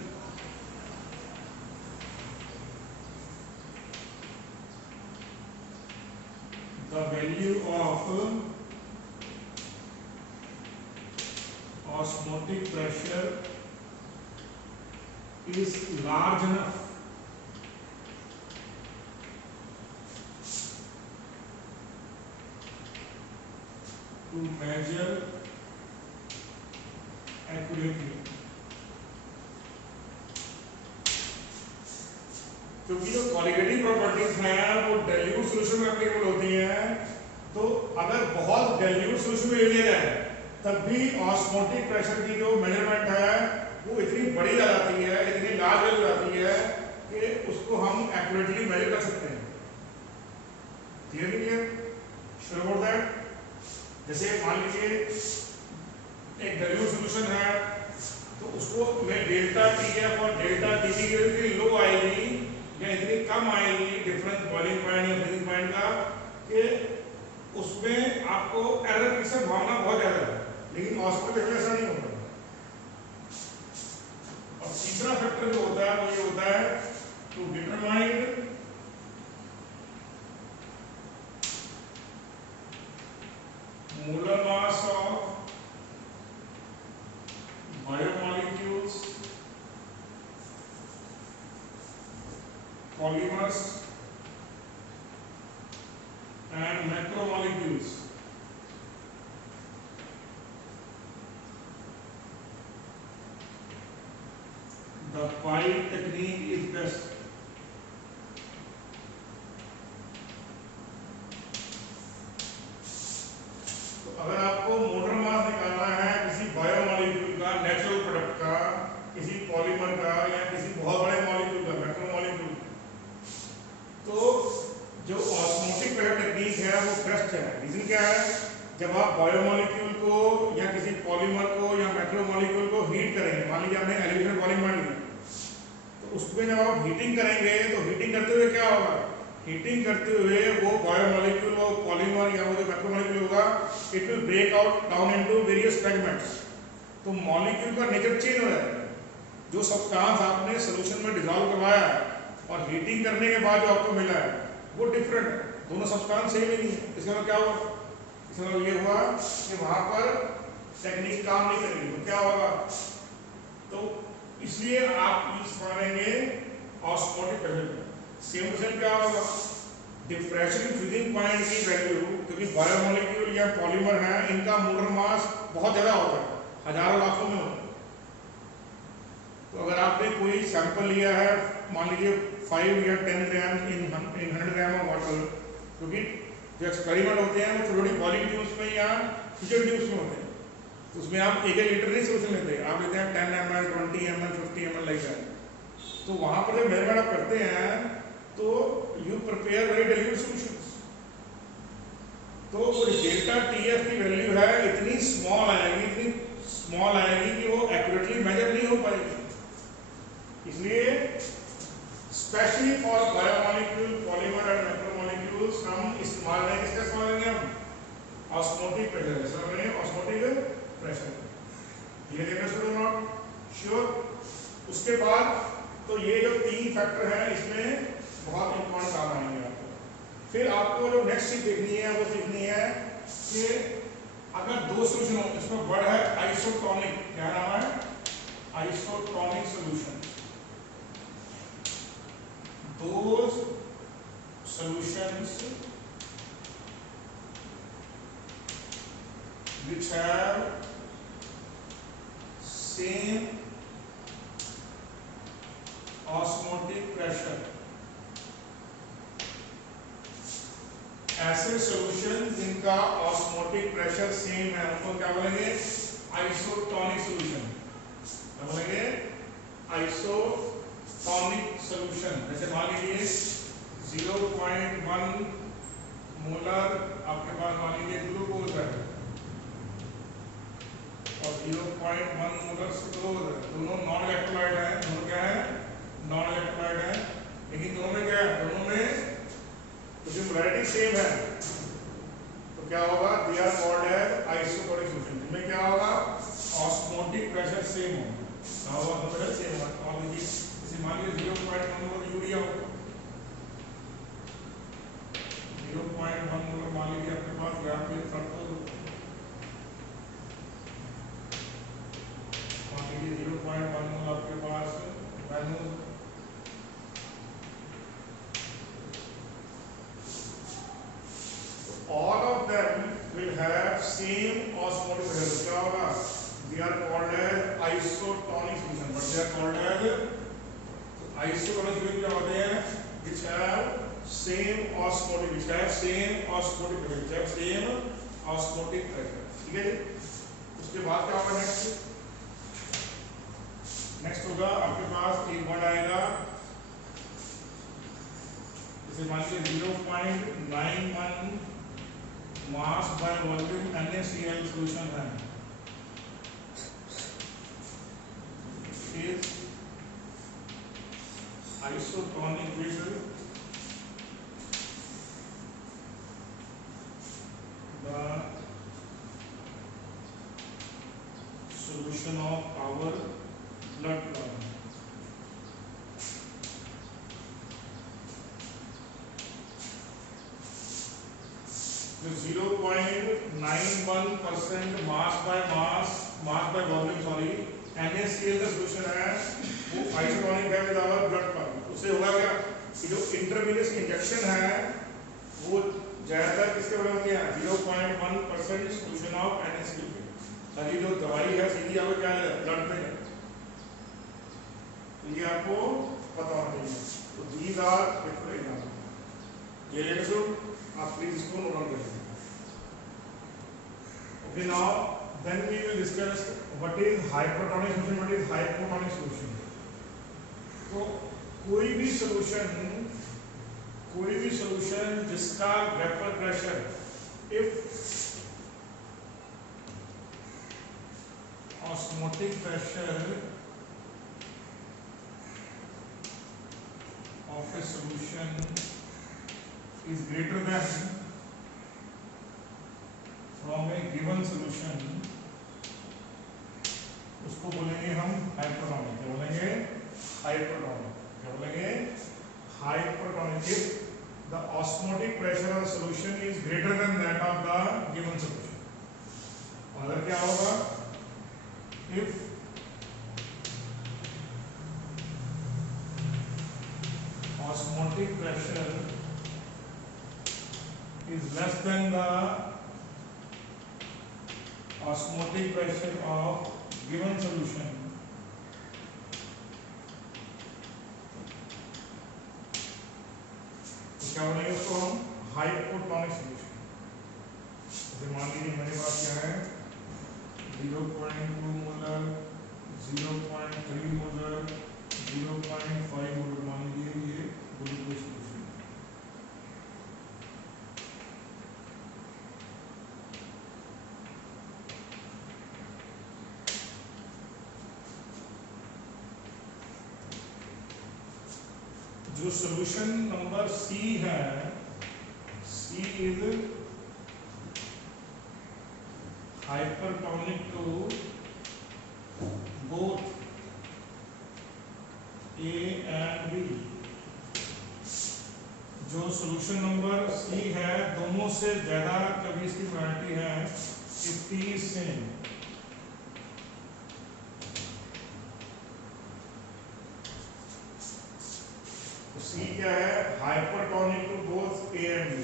the value of osmotic pressure is large enough to measure accurately. क्योंकि जो क्वालिटेटिव प्रॉपर्टीज हैं वो डाइल्यूट सॉल्यूशन में एप्लीकेबल होती हैं, तो अगर बहुत डाइल्यूट सॉल्यूशन में ले लिया जाए तब भी ऑस्मोटिक प्रेशर की जो मेजरमेंट है वो इतनी बड़ी आ जाती है, इतनी लार्ज वैल्यू आती है कि उसको हम एक्यूरेटली मेजर कर सकते हैं। क्लियर? Sure about that? जैसे मान लीजिए एक डाइल्यूट सॉल्यूशन है तो उसको में डेल्टा टीएफ और डेल्टा टीबी की इतनी लो आएगी या इतनी कम आएगी डिफरेंस बॉइलिंग पॉइंट या फ्रीजिंग पॉइंट का कि उसमें आपको एरर की संभावना बहुत ज्यादा है, लेकिन ऑस्मोटिक में ऐसा नहीं होता। और तीसरा फैक्टर जो होता है वो ये होता है to determine molar mass of biomolecules, polymers and macromolecules. The pipe technique is best. अगर आपको मोलर मास निकालना है किसी बायोमॉलिक्यूल का, नेचुरल प्रोडक्ट का, किसी पॉलीमर का या किसी बहुत बड़े मॉलिक्यूल का, मैक्रोमॉलिक्यूल, तो जो ऑस्मोटिक प्रेशर टेक्निक है वो बेस्ट है। रीजन क्या है? जब आप बायोमॉलिक्यूल को या किसी पॉलीमर को या मैक्रोमॉलिक्यूल को हीट करेंगे, मान लीजिए आपने एलिवेशन बॉइलिंग मान ली, तो उसमें जब आप हीटिंग करेंगे तो हीटिंग करते हुए क्या होगा? हीटिंग करते हुए वो बायोमॉलिक्यूल और पॉलीमर या वो जो मैक्रोमॉलिक्यूल होगा it will break out down into various fragments, तो मॉलिक्यूल का नेचर चेंज हो जाएगा। जो सब्सटेंस आपने सॉल्यूशन में डिसॉल्व करवाया है और हीटिंग करने के बाद जो आपको मिला है वो डिफरेंट है, दोनों सब्सटेंस सेम ही नहीं है। इसका मतलब क्या हुआ? इसका मतलब ये हुआ कि वहां पर टेक्निक काम नहीं करेगी, तो क्या होगा? तो इसलिए आप यूज करेंगे ऑस्मोटिक प्रेशर। सेम परसेंट क्या होगा? डिफ्रैक्शन फ्रीजिंग पॉइंट की वैल्यू, क्योंकि बायोमॉलिक्यूल या पॉलीमर है इनका मोलर मास बहुत ज्यादा होता है, हजारों लाखों में होता है। तो अगर आपने कोई सैंपल लिया है, मान लीजिए 5 या 10 ग्राम इन 100 ग्राम ऑफ वाटर, क्योंकि जो एक्सपेरिमेंट होते हैं वो छोटी बॉइलिंग ट्यूब्स में या फिशर ट्यूब्स में होते हैं, तो उसमें आप 1 लीटर नहीं सोल्यूशन लेते, आप लेते हैं 10 ml, 20 ml, 50 ml like that. तो वहां पर जब मेजरमेंट आप करते हैं तो you prepare very dilute solutions, तो वो डेल्टा टीएफ की वैल्यू है इतनी स्मॉल आएगी कि वो एक्यूरेटली मेजर नहीं हो पाएगी। इसलिए specially for biomolecule, polymer and macromolecules हम इस्तेमाल नहीं, किसका इस्तेमाल करेंगे हम? ऑस्मोटिक प्रेशर, इस्तेमाल करेंगे ऑस्मोटिक प्रेशर। ये देखना शुरू नॉट श्योर। उसके बाद तो ये जो 3 फैक्टर हैं इसमें बहुत इंपॉर्टेंट काम आएंगे आपको। फिर आपको जो नेक्स्ट चीज देखनी है वो सीखनी है कि अगर 2 सॉल्यूशन हो, इसमें वर्ड है आइसोटोनिक, क्या नाम है? Isotonic solution. Those solutions which have same osmotic pressure, ऐसे सॉल्यूशन जिनका ऑस्मोटिक प्रेशर सेम है उनको क्या बोलेंगे? Isotonic solution. क्या बोलेंगे? Isotonic solution. जैसे मान लीजिए 0.1 मोलर आपके पास मान लीजिए ग्लूकोज है और 0.1 मोलर सुक्रोज है, दोनों नॉन इलेक्ट्रोलाइट है। दोनों क्या है? नॉन इलेक्ट्रोलाइट है, लेकिन दोनों में क्या है? दोनों में तो जो मोलैरिटी सेम है तो क्या होगा? They are called as isotonic solution. जिनमें क्या होगा? ऑस्मोटिक प्रेशर सेम होगा। हुआ तो सेम हुआ। और देखिए जैसे मान लीजिए 0.1 मोल यूरिया होगा, 0.1 मोल मान लीजिए आपके पास यहाँ पे फ्रक्टोज, मान लीजिए 0.1 मोल आपके पास मैनूज, all of them will have same osmotic pressure. क्या होगा? They are called as isotonic solution. What they are called as? Isotonic solution क्या होते हैं? Which have same osmotic, which have same osmotic pressure, which have same osmotic pressure. ठीक है जी? उसके बाद क्या होगा next? Next होगा आपके पास एक वर्ड आएगा, जैसे मान लीजिए 0.91 mass by volume NaCl solution है, is isotonic with the solution of our blood plasma. जो 0.91% mass by volume sorry NaCl का सोल्यूशन है वो आइसोटोनिक है विद आवर ब्लड प्लाज्मा। उससे होगा क्या कि जो इंटरवीनियस इंजेक्शन है वो ज्यादातर किसके बने होते हैं 0.1% सोल्यूशन ऑफ NaCl के, ताकि जो दवाई है सीधी आपको क्या है ब्लड में जाए। तो ये आपको पता होना चाहिए। तो दीज आर डिफरेंट एग्जांपल, ये लेट्स आप प्लीज इसको नोट डाउन करिए। Okay, now then we will discuss what is hypertonic solution, what is hypotonic solution. तो कोई भी solution जिसका vapour pressure if osmotic pressure of a solution is greater than from a given solution, उसको बोलेंगे हम hypertonic. क्या बोलेंगे? Hypertonic. क्या बोलेंगे? Hypertonic. If the osmotic pressure of the solution is greater than that of the given solution, अगर क्या होगा? If osmotic pressure is less than the osmotic pressure of given solution, तो क्या बोलेंगे उसको हम? Hypotonic solution. जैसे मान लीजिए मेरे पास क्या है 0.2 मोलर, 0.3 मोलर, 0.5 मोलर, मान लीजिए ये ग्लूकोज सॉल्यूशन। जो सॉल्यूशन नंबर C है, C is hypertonic to both A and B। जो सॉल्यूशन नंबर C है दोनों से ज्यादा कभी इसकी पोलैरिटी है if T is same, C क्या है? Hypertonic to both A and B।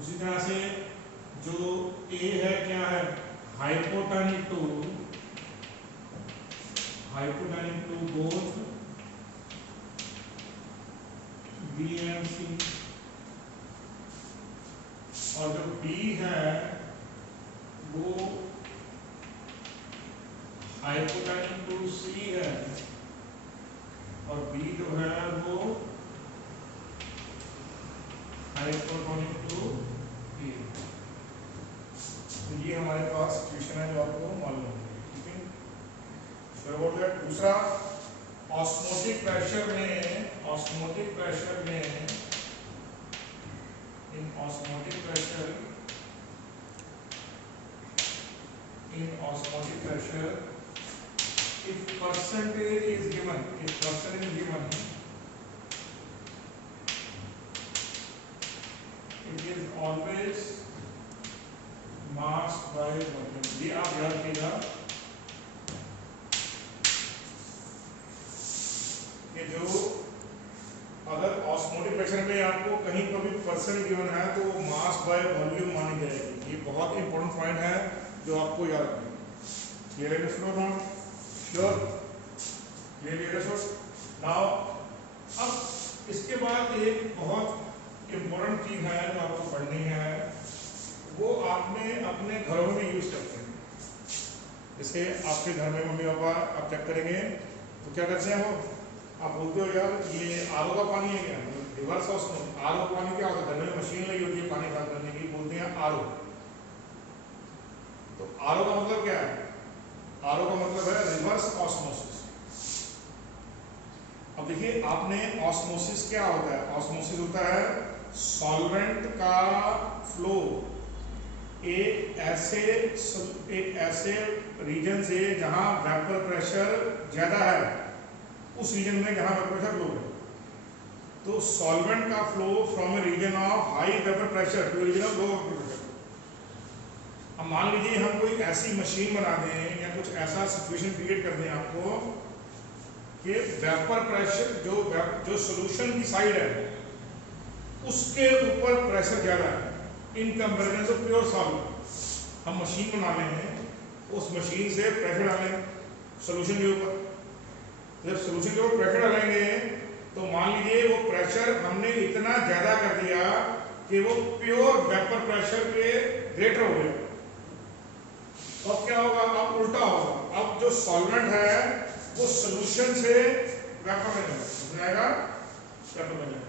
उसी तरह से जो A है क्या है? Hypotonic to both B and C, और जो B है वो हाइपोटोनिक टू C है, और B जो है वो हाइपोटोनिक टू A। तो ये हमारे पास सिचुएशन है जो आपको मालूम है। ठीक है, फिर हो गया दूसरा, ऑस्मोटिक प्रेशर में in osmotic pressure if percentage is given, it is always mass by volume। ये आप याद रखिएगा कि जो अगर ऑस्मोटिक प्रेशर में आपको कहीं पर भी परसेंट गिवन है तो वो मास बाय वॉल्यूम मानी जाएगी। ये बहुत इंपॉर्टेंट पॉइंट है जो आपको याद रखना है। क्लियर है स्टूडेंट? नाउ श्योर, क्लियर है? नाउ अब इसके बाद एक बहुत इंपॉर्टेंट चीज है जो आपको पढ़नी है, वो आपने अपने घरों में यूज करते हैं। जैसे आपके घर में मम्मी पापा आप चेक करेंगे तो क्या करते हैं वो, आप बोलते हो यार ये आरओ का पानी है क्या, रिवर्स ऑस्मोसिस। आरओ पानी क्या होता है, घर में मशीन लगी होती है पानी साफ करने की, बोलते हैं आरओ। तो आरओ का मतलब क्या है? आरओ का मतलब है रिवर्स ऑस्मोसिस। अब देखिए आपने ऑस्मोसिस क्या होता है, ऑस्मोसिस होता है सॉल्वेंट का फ्लो एक ऐसे रीजन से जहां वेपर प्रेशर ज्यादा है, उस रीजन में जहां वेपर प्रेशर लो है। तो सॉल्वेंट का flow from a region of high vapour pressure to region of low vapour pressure. अब मान लीजिए हम कोई ऐसी मशीन बना दें या कुछ ऐसा सिचुएशन क्रिएट कर दें आपको कि वेपर प्रेशर जो सॉल्यूशन की साइड है उसके ऊपर प्रेशर ज्यादा है in comparison to pure solvent. हम मशीन बना रहे हैं, उस मशीन से प्रेशर डालें सॉल्यूशन के ऊपर। जब सॉल्यूशन के ऊपर प्रेशर डालेंगे तो मान लीजिए वो प्रेशर हमने इतना ज्यादा कर दिया कि वो प्योर वेपर प्रेशर के ग्रेटर हो गया। तो अब क्या होगा, अब उल्टा होगा। अब जो सॉल्वेंट है वो सॉल्यूशन से वेपर में जाएगा, वेपर में जाएगा।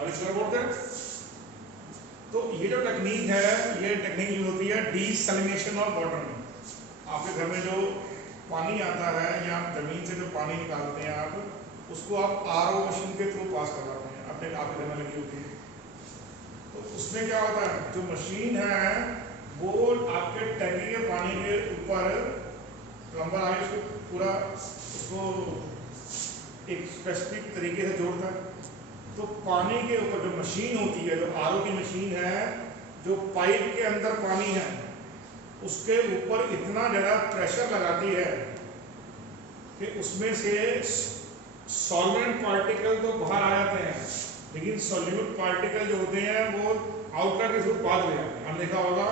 और इसको बोलते हैं। तो ये जो टेक्निक है, ये टेक्निक यूज होती है डीसैलिनेशन ऑफ वाटर में। आपके घर में जो पानी आता है या जमीन से जो पानी निकालते हैं आप, उसको आप आरओ मशीन के थ्रू पास करवाते हैं, अपने आपके घर में लगी होती है। तो उसमें क्या होता है, जो मशीन है वो आपके टैंकी के पानी के ऊपर प्लम्बर आगे उसको पूरा उसको एक स्पेसिफिक तरीके से जोड़ता है। तो पानी के ऊपर जो मशीन होती है, जो आरओ की मशीन है, जो पाइप के अंदर पानी है उसके ऊपर इतना ज़्यादा प्रेशर लगाती है कि उसमें से सॉल्वेंट पार्टिकल तो बाहर आ जाते हैं, लेकिन सॉल्यूट पार्टिकल जो होते हैं वो आउटलेट के थ्रू बाहर ले जाते हैं। हमने देखा होगा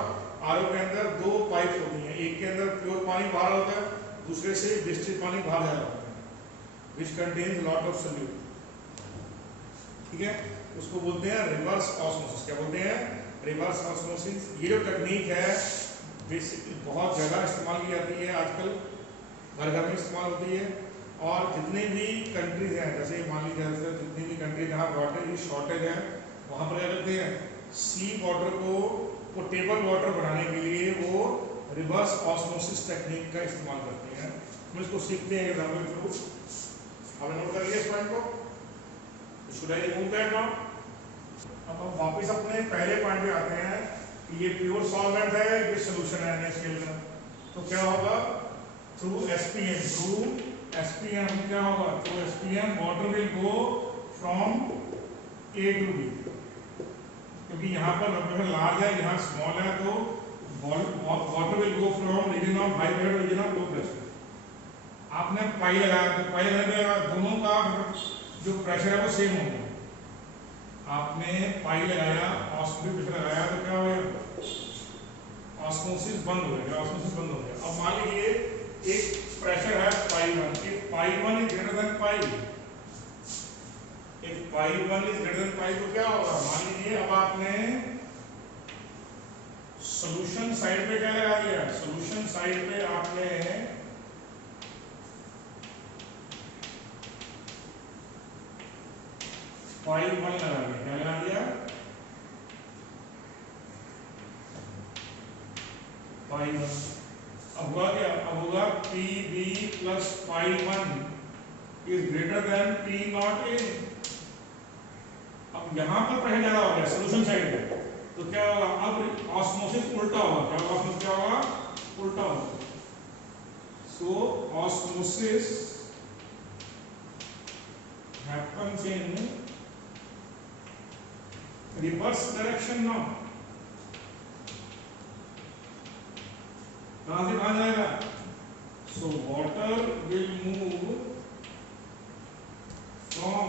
आरओ के अंदर दो पाइप होती हैं, एक के अंदर प्योर पानी बाहर होता है, दूसरे से डिस्टिल्ड पानी बाहर जा रहा होता है, which contains lot of solute. ठीक है, उसको बोलते हैं रिवर्स ऑस्मोसिस। क्या बोलते हैं? Reverse osmosis. ये जो टेक्निक है बेसिकली बहुत ज़्यादा इस्तेमाल की जाती है आजकल, घर घर में इस्तेमाल होती है। और जितने भी कंट्रीज हैं, जैसे मान लीजिए जितनी भी कंट्रीज जहाँ वाटर की शॉर्टेज है, वहाँ पर क्या करते हैं, सी वाटर को पोटेबल वाटर बनाने के लिए वो रिवर्स ऑस्मोसिस टेक्निक का इस्तेमाल करते हैं। हम इसको सीखते हैं एग्जाम्पल के थ्रू। आपने नोट कर लिया इस पॉइंट को? Should I remove that now? अब हम वापस अपने पहले पॉइंट पे आते हैं कि ये प्योर सॉल्वेंट है, ये सॉल्यूशन है NaCl का। तो क्या होगा, थ्रू SPM क्या होगा, through SPM water will go from A to B। क्योंकि यहाँ पर वेपर लार्ज है, यहाँ स्मॉल है, तो water will go from region of high pressure region of low pressure. आपने पाई लगाया, तो पाई लगाने के दोनों का जो प्रेशर है वो सेम हो गया। आपने पाई लगाया, ऑस्मोटिक प्रेशर लगाया, तो क्या हो गया, ऑस्मोसिस बंद हो गया, ऑस्मोसिस बंद हो गया। अब मान लीजिए एक प्रेशर है pi 1, if pi 1 is greater than pi, if pi 1 is greater than pi, तो क्या होगा, मान लीजिए अब आपने सॉल्यूशन साइड पे क्या लगा दिया, सॉल्यूशन साइड पे आपने पाई 1 लगा दिया। क्या लगा दिया, पाई 1। अब हुआ क्या, अब होगा PB plus pi 1 is greater then P not A। अब यहाँ पर प्रेशर ज्यादा हो गया सॉल्यूशन साइड पे, तो क्या होगा, अब ऑस्मोसिस उल्टा होगा। क्या होगा, ऑस्मोसिस क्या होगा, उल्टा होगा। So osmosis happens in reverse direction now. कहां से कहां जाएगा? So water will move from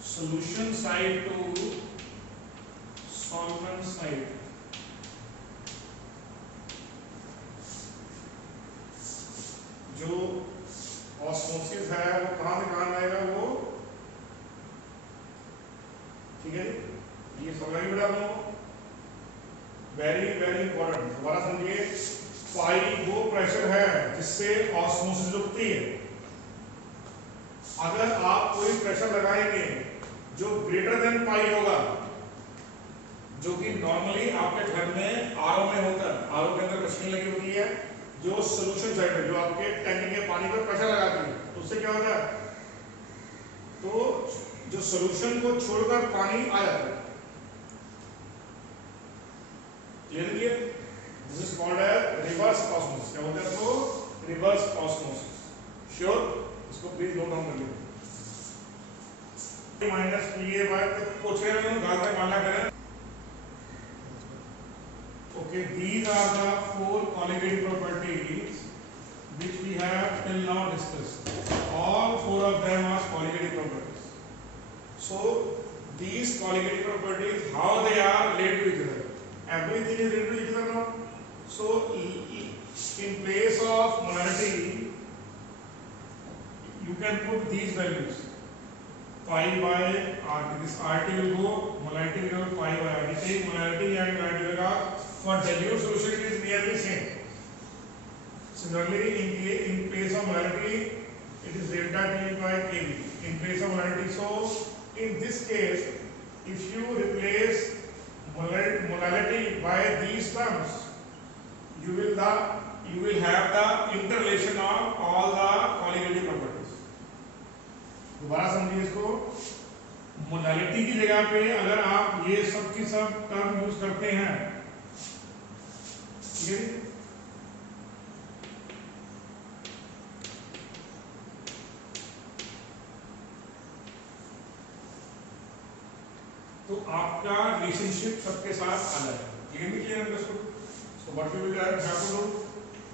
solution side to solvent side. जो ऑस्मोसिस है वो कहां से कहां जाएगा वो, ठीक है जी, ये समझ में बेटा आपको, वेरी वेरी इंपॉर्टेंट। दोबारा समझिए, पाई वो प्रेशर है जिससे ऑस्मोसिस रुकती है। अगर आप कोई प्रेशर लगाएंगे जो ग्रेटर देन पाई होगा, जो कि नॉर्मली आपके घर में आरओ में होता है, आरओ के अंदर मशीन लगी होती है जो सोल्यूशन साइड है, जो आपके टैंक के पानी पर प्रेशर लगाती है, तो उससे क्या होता है, तो जो सोल्यूशन को छोड़कर पानी आ जाता है। क्लियर है? This is called as reverse osmosis. क्या बोलते हैं इसको? Reverse osmosis. श्योर? इसको प्लीज नोट डाउन कर लीजिए। माइनस पीए बाय पूछे ना, गाल में मानना करें। Okay, these are the four colligative properties which we have till now discussed. All four of them are colligative properties. So these colligative properties, how they are related to each other? Everything is related to each other now. So in place of molarity, you can put these values. Phi by RT. This RT will go, molarity will go phi by RT. Take molarity and molarity will go. For dilute solution it is nearly same. Similarly, in place of molarity it is delta T by Kb. In place of molarity, so in this case, if you replace molarity by these terms, you will have the interrelation of all the colligative properties. दोबारा समझिए इसको, molarity की जगह पे अगर आप ये सब की सब टर्म यूज करते हैं, तो आपका रिलेशनशिप सबके साथ आ जाएगा। Clear understood? So what we will have to do,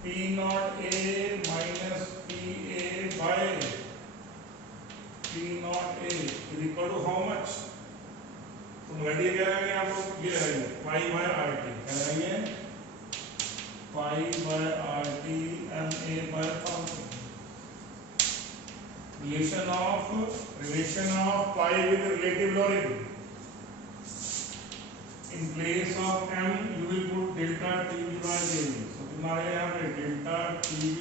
P not A minus PA by P not A is equal to how much? तो मोलारिटी क्या रहेंगे आप लोग? ये रहेंगे पाई बाय RT। क्या रहेंगे? Pi by RT MA by 1000। relation of pi with relative logarithm. In place of m you will put delta TB by kb. So तुम्हारे यहाँ पे delta TB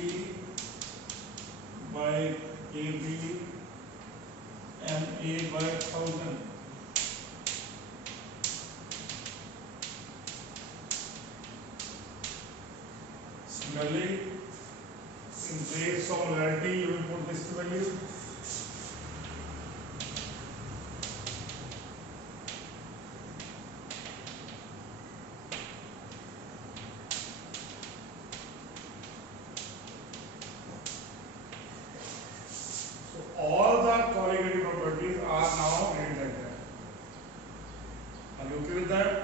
by kb MA by 1000. Similarly, in place of molarity you will put this value. All the colligative properties are now written like that. Are you okay with that?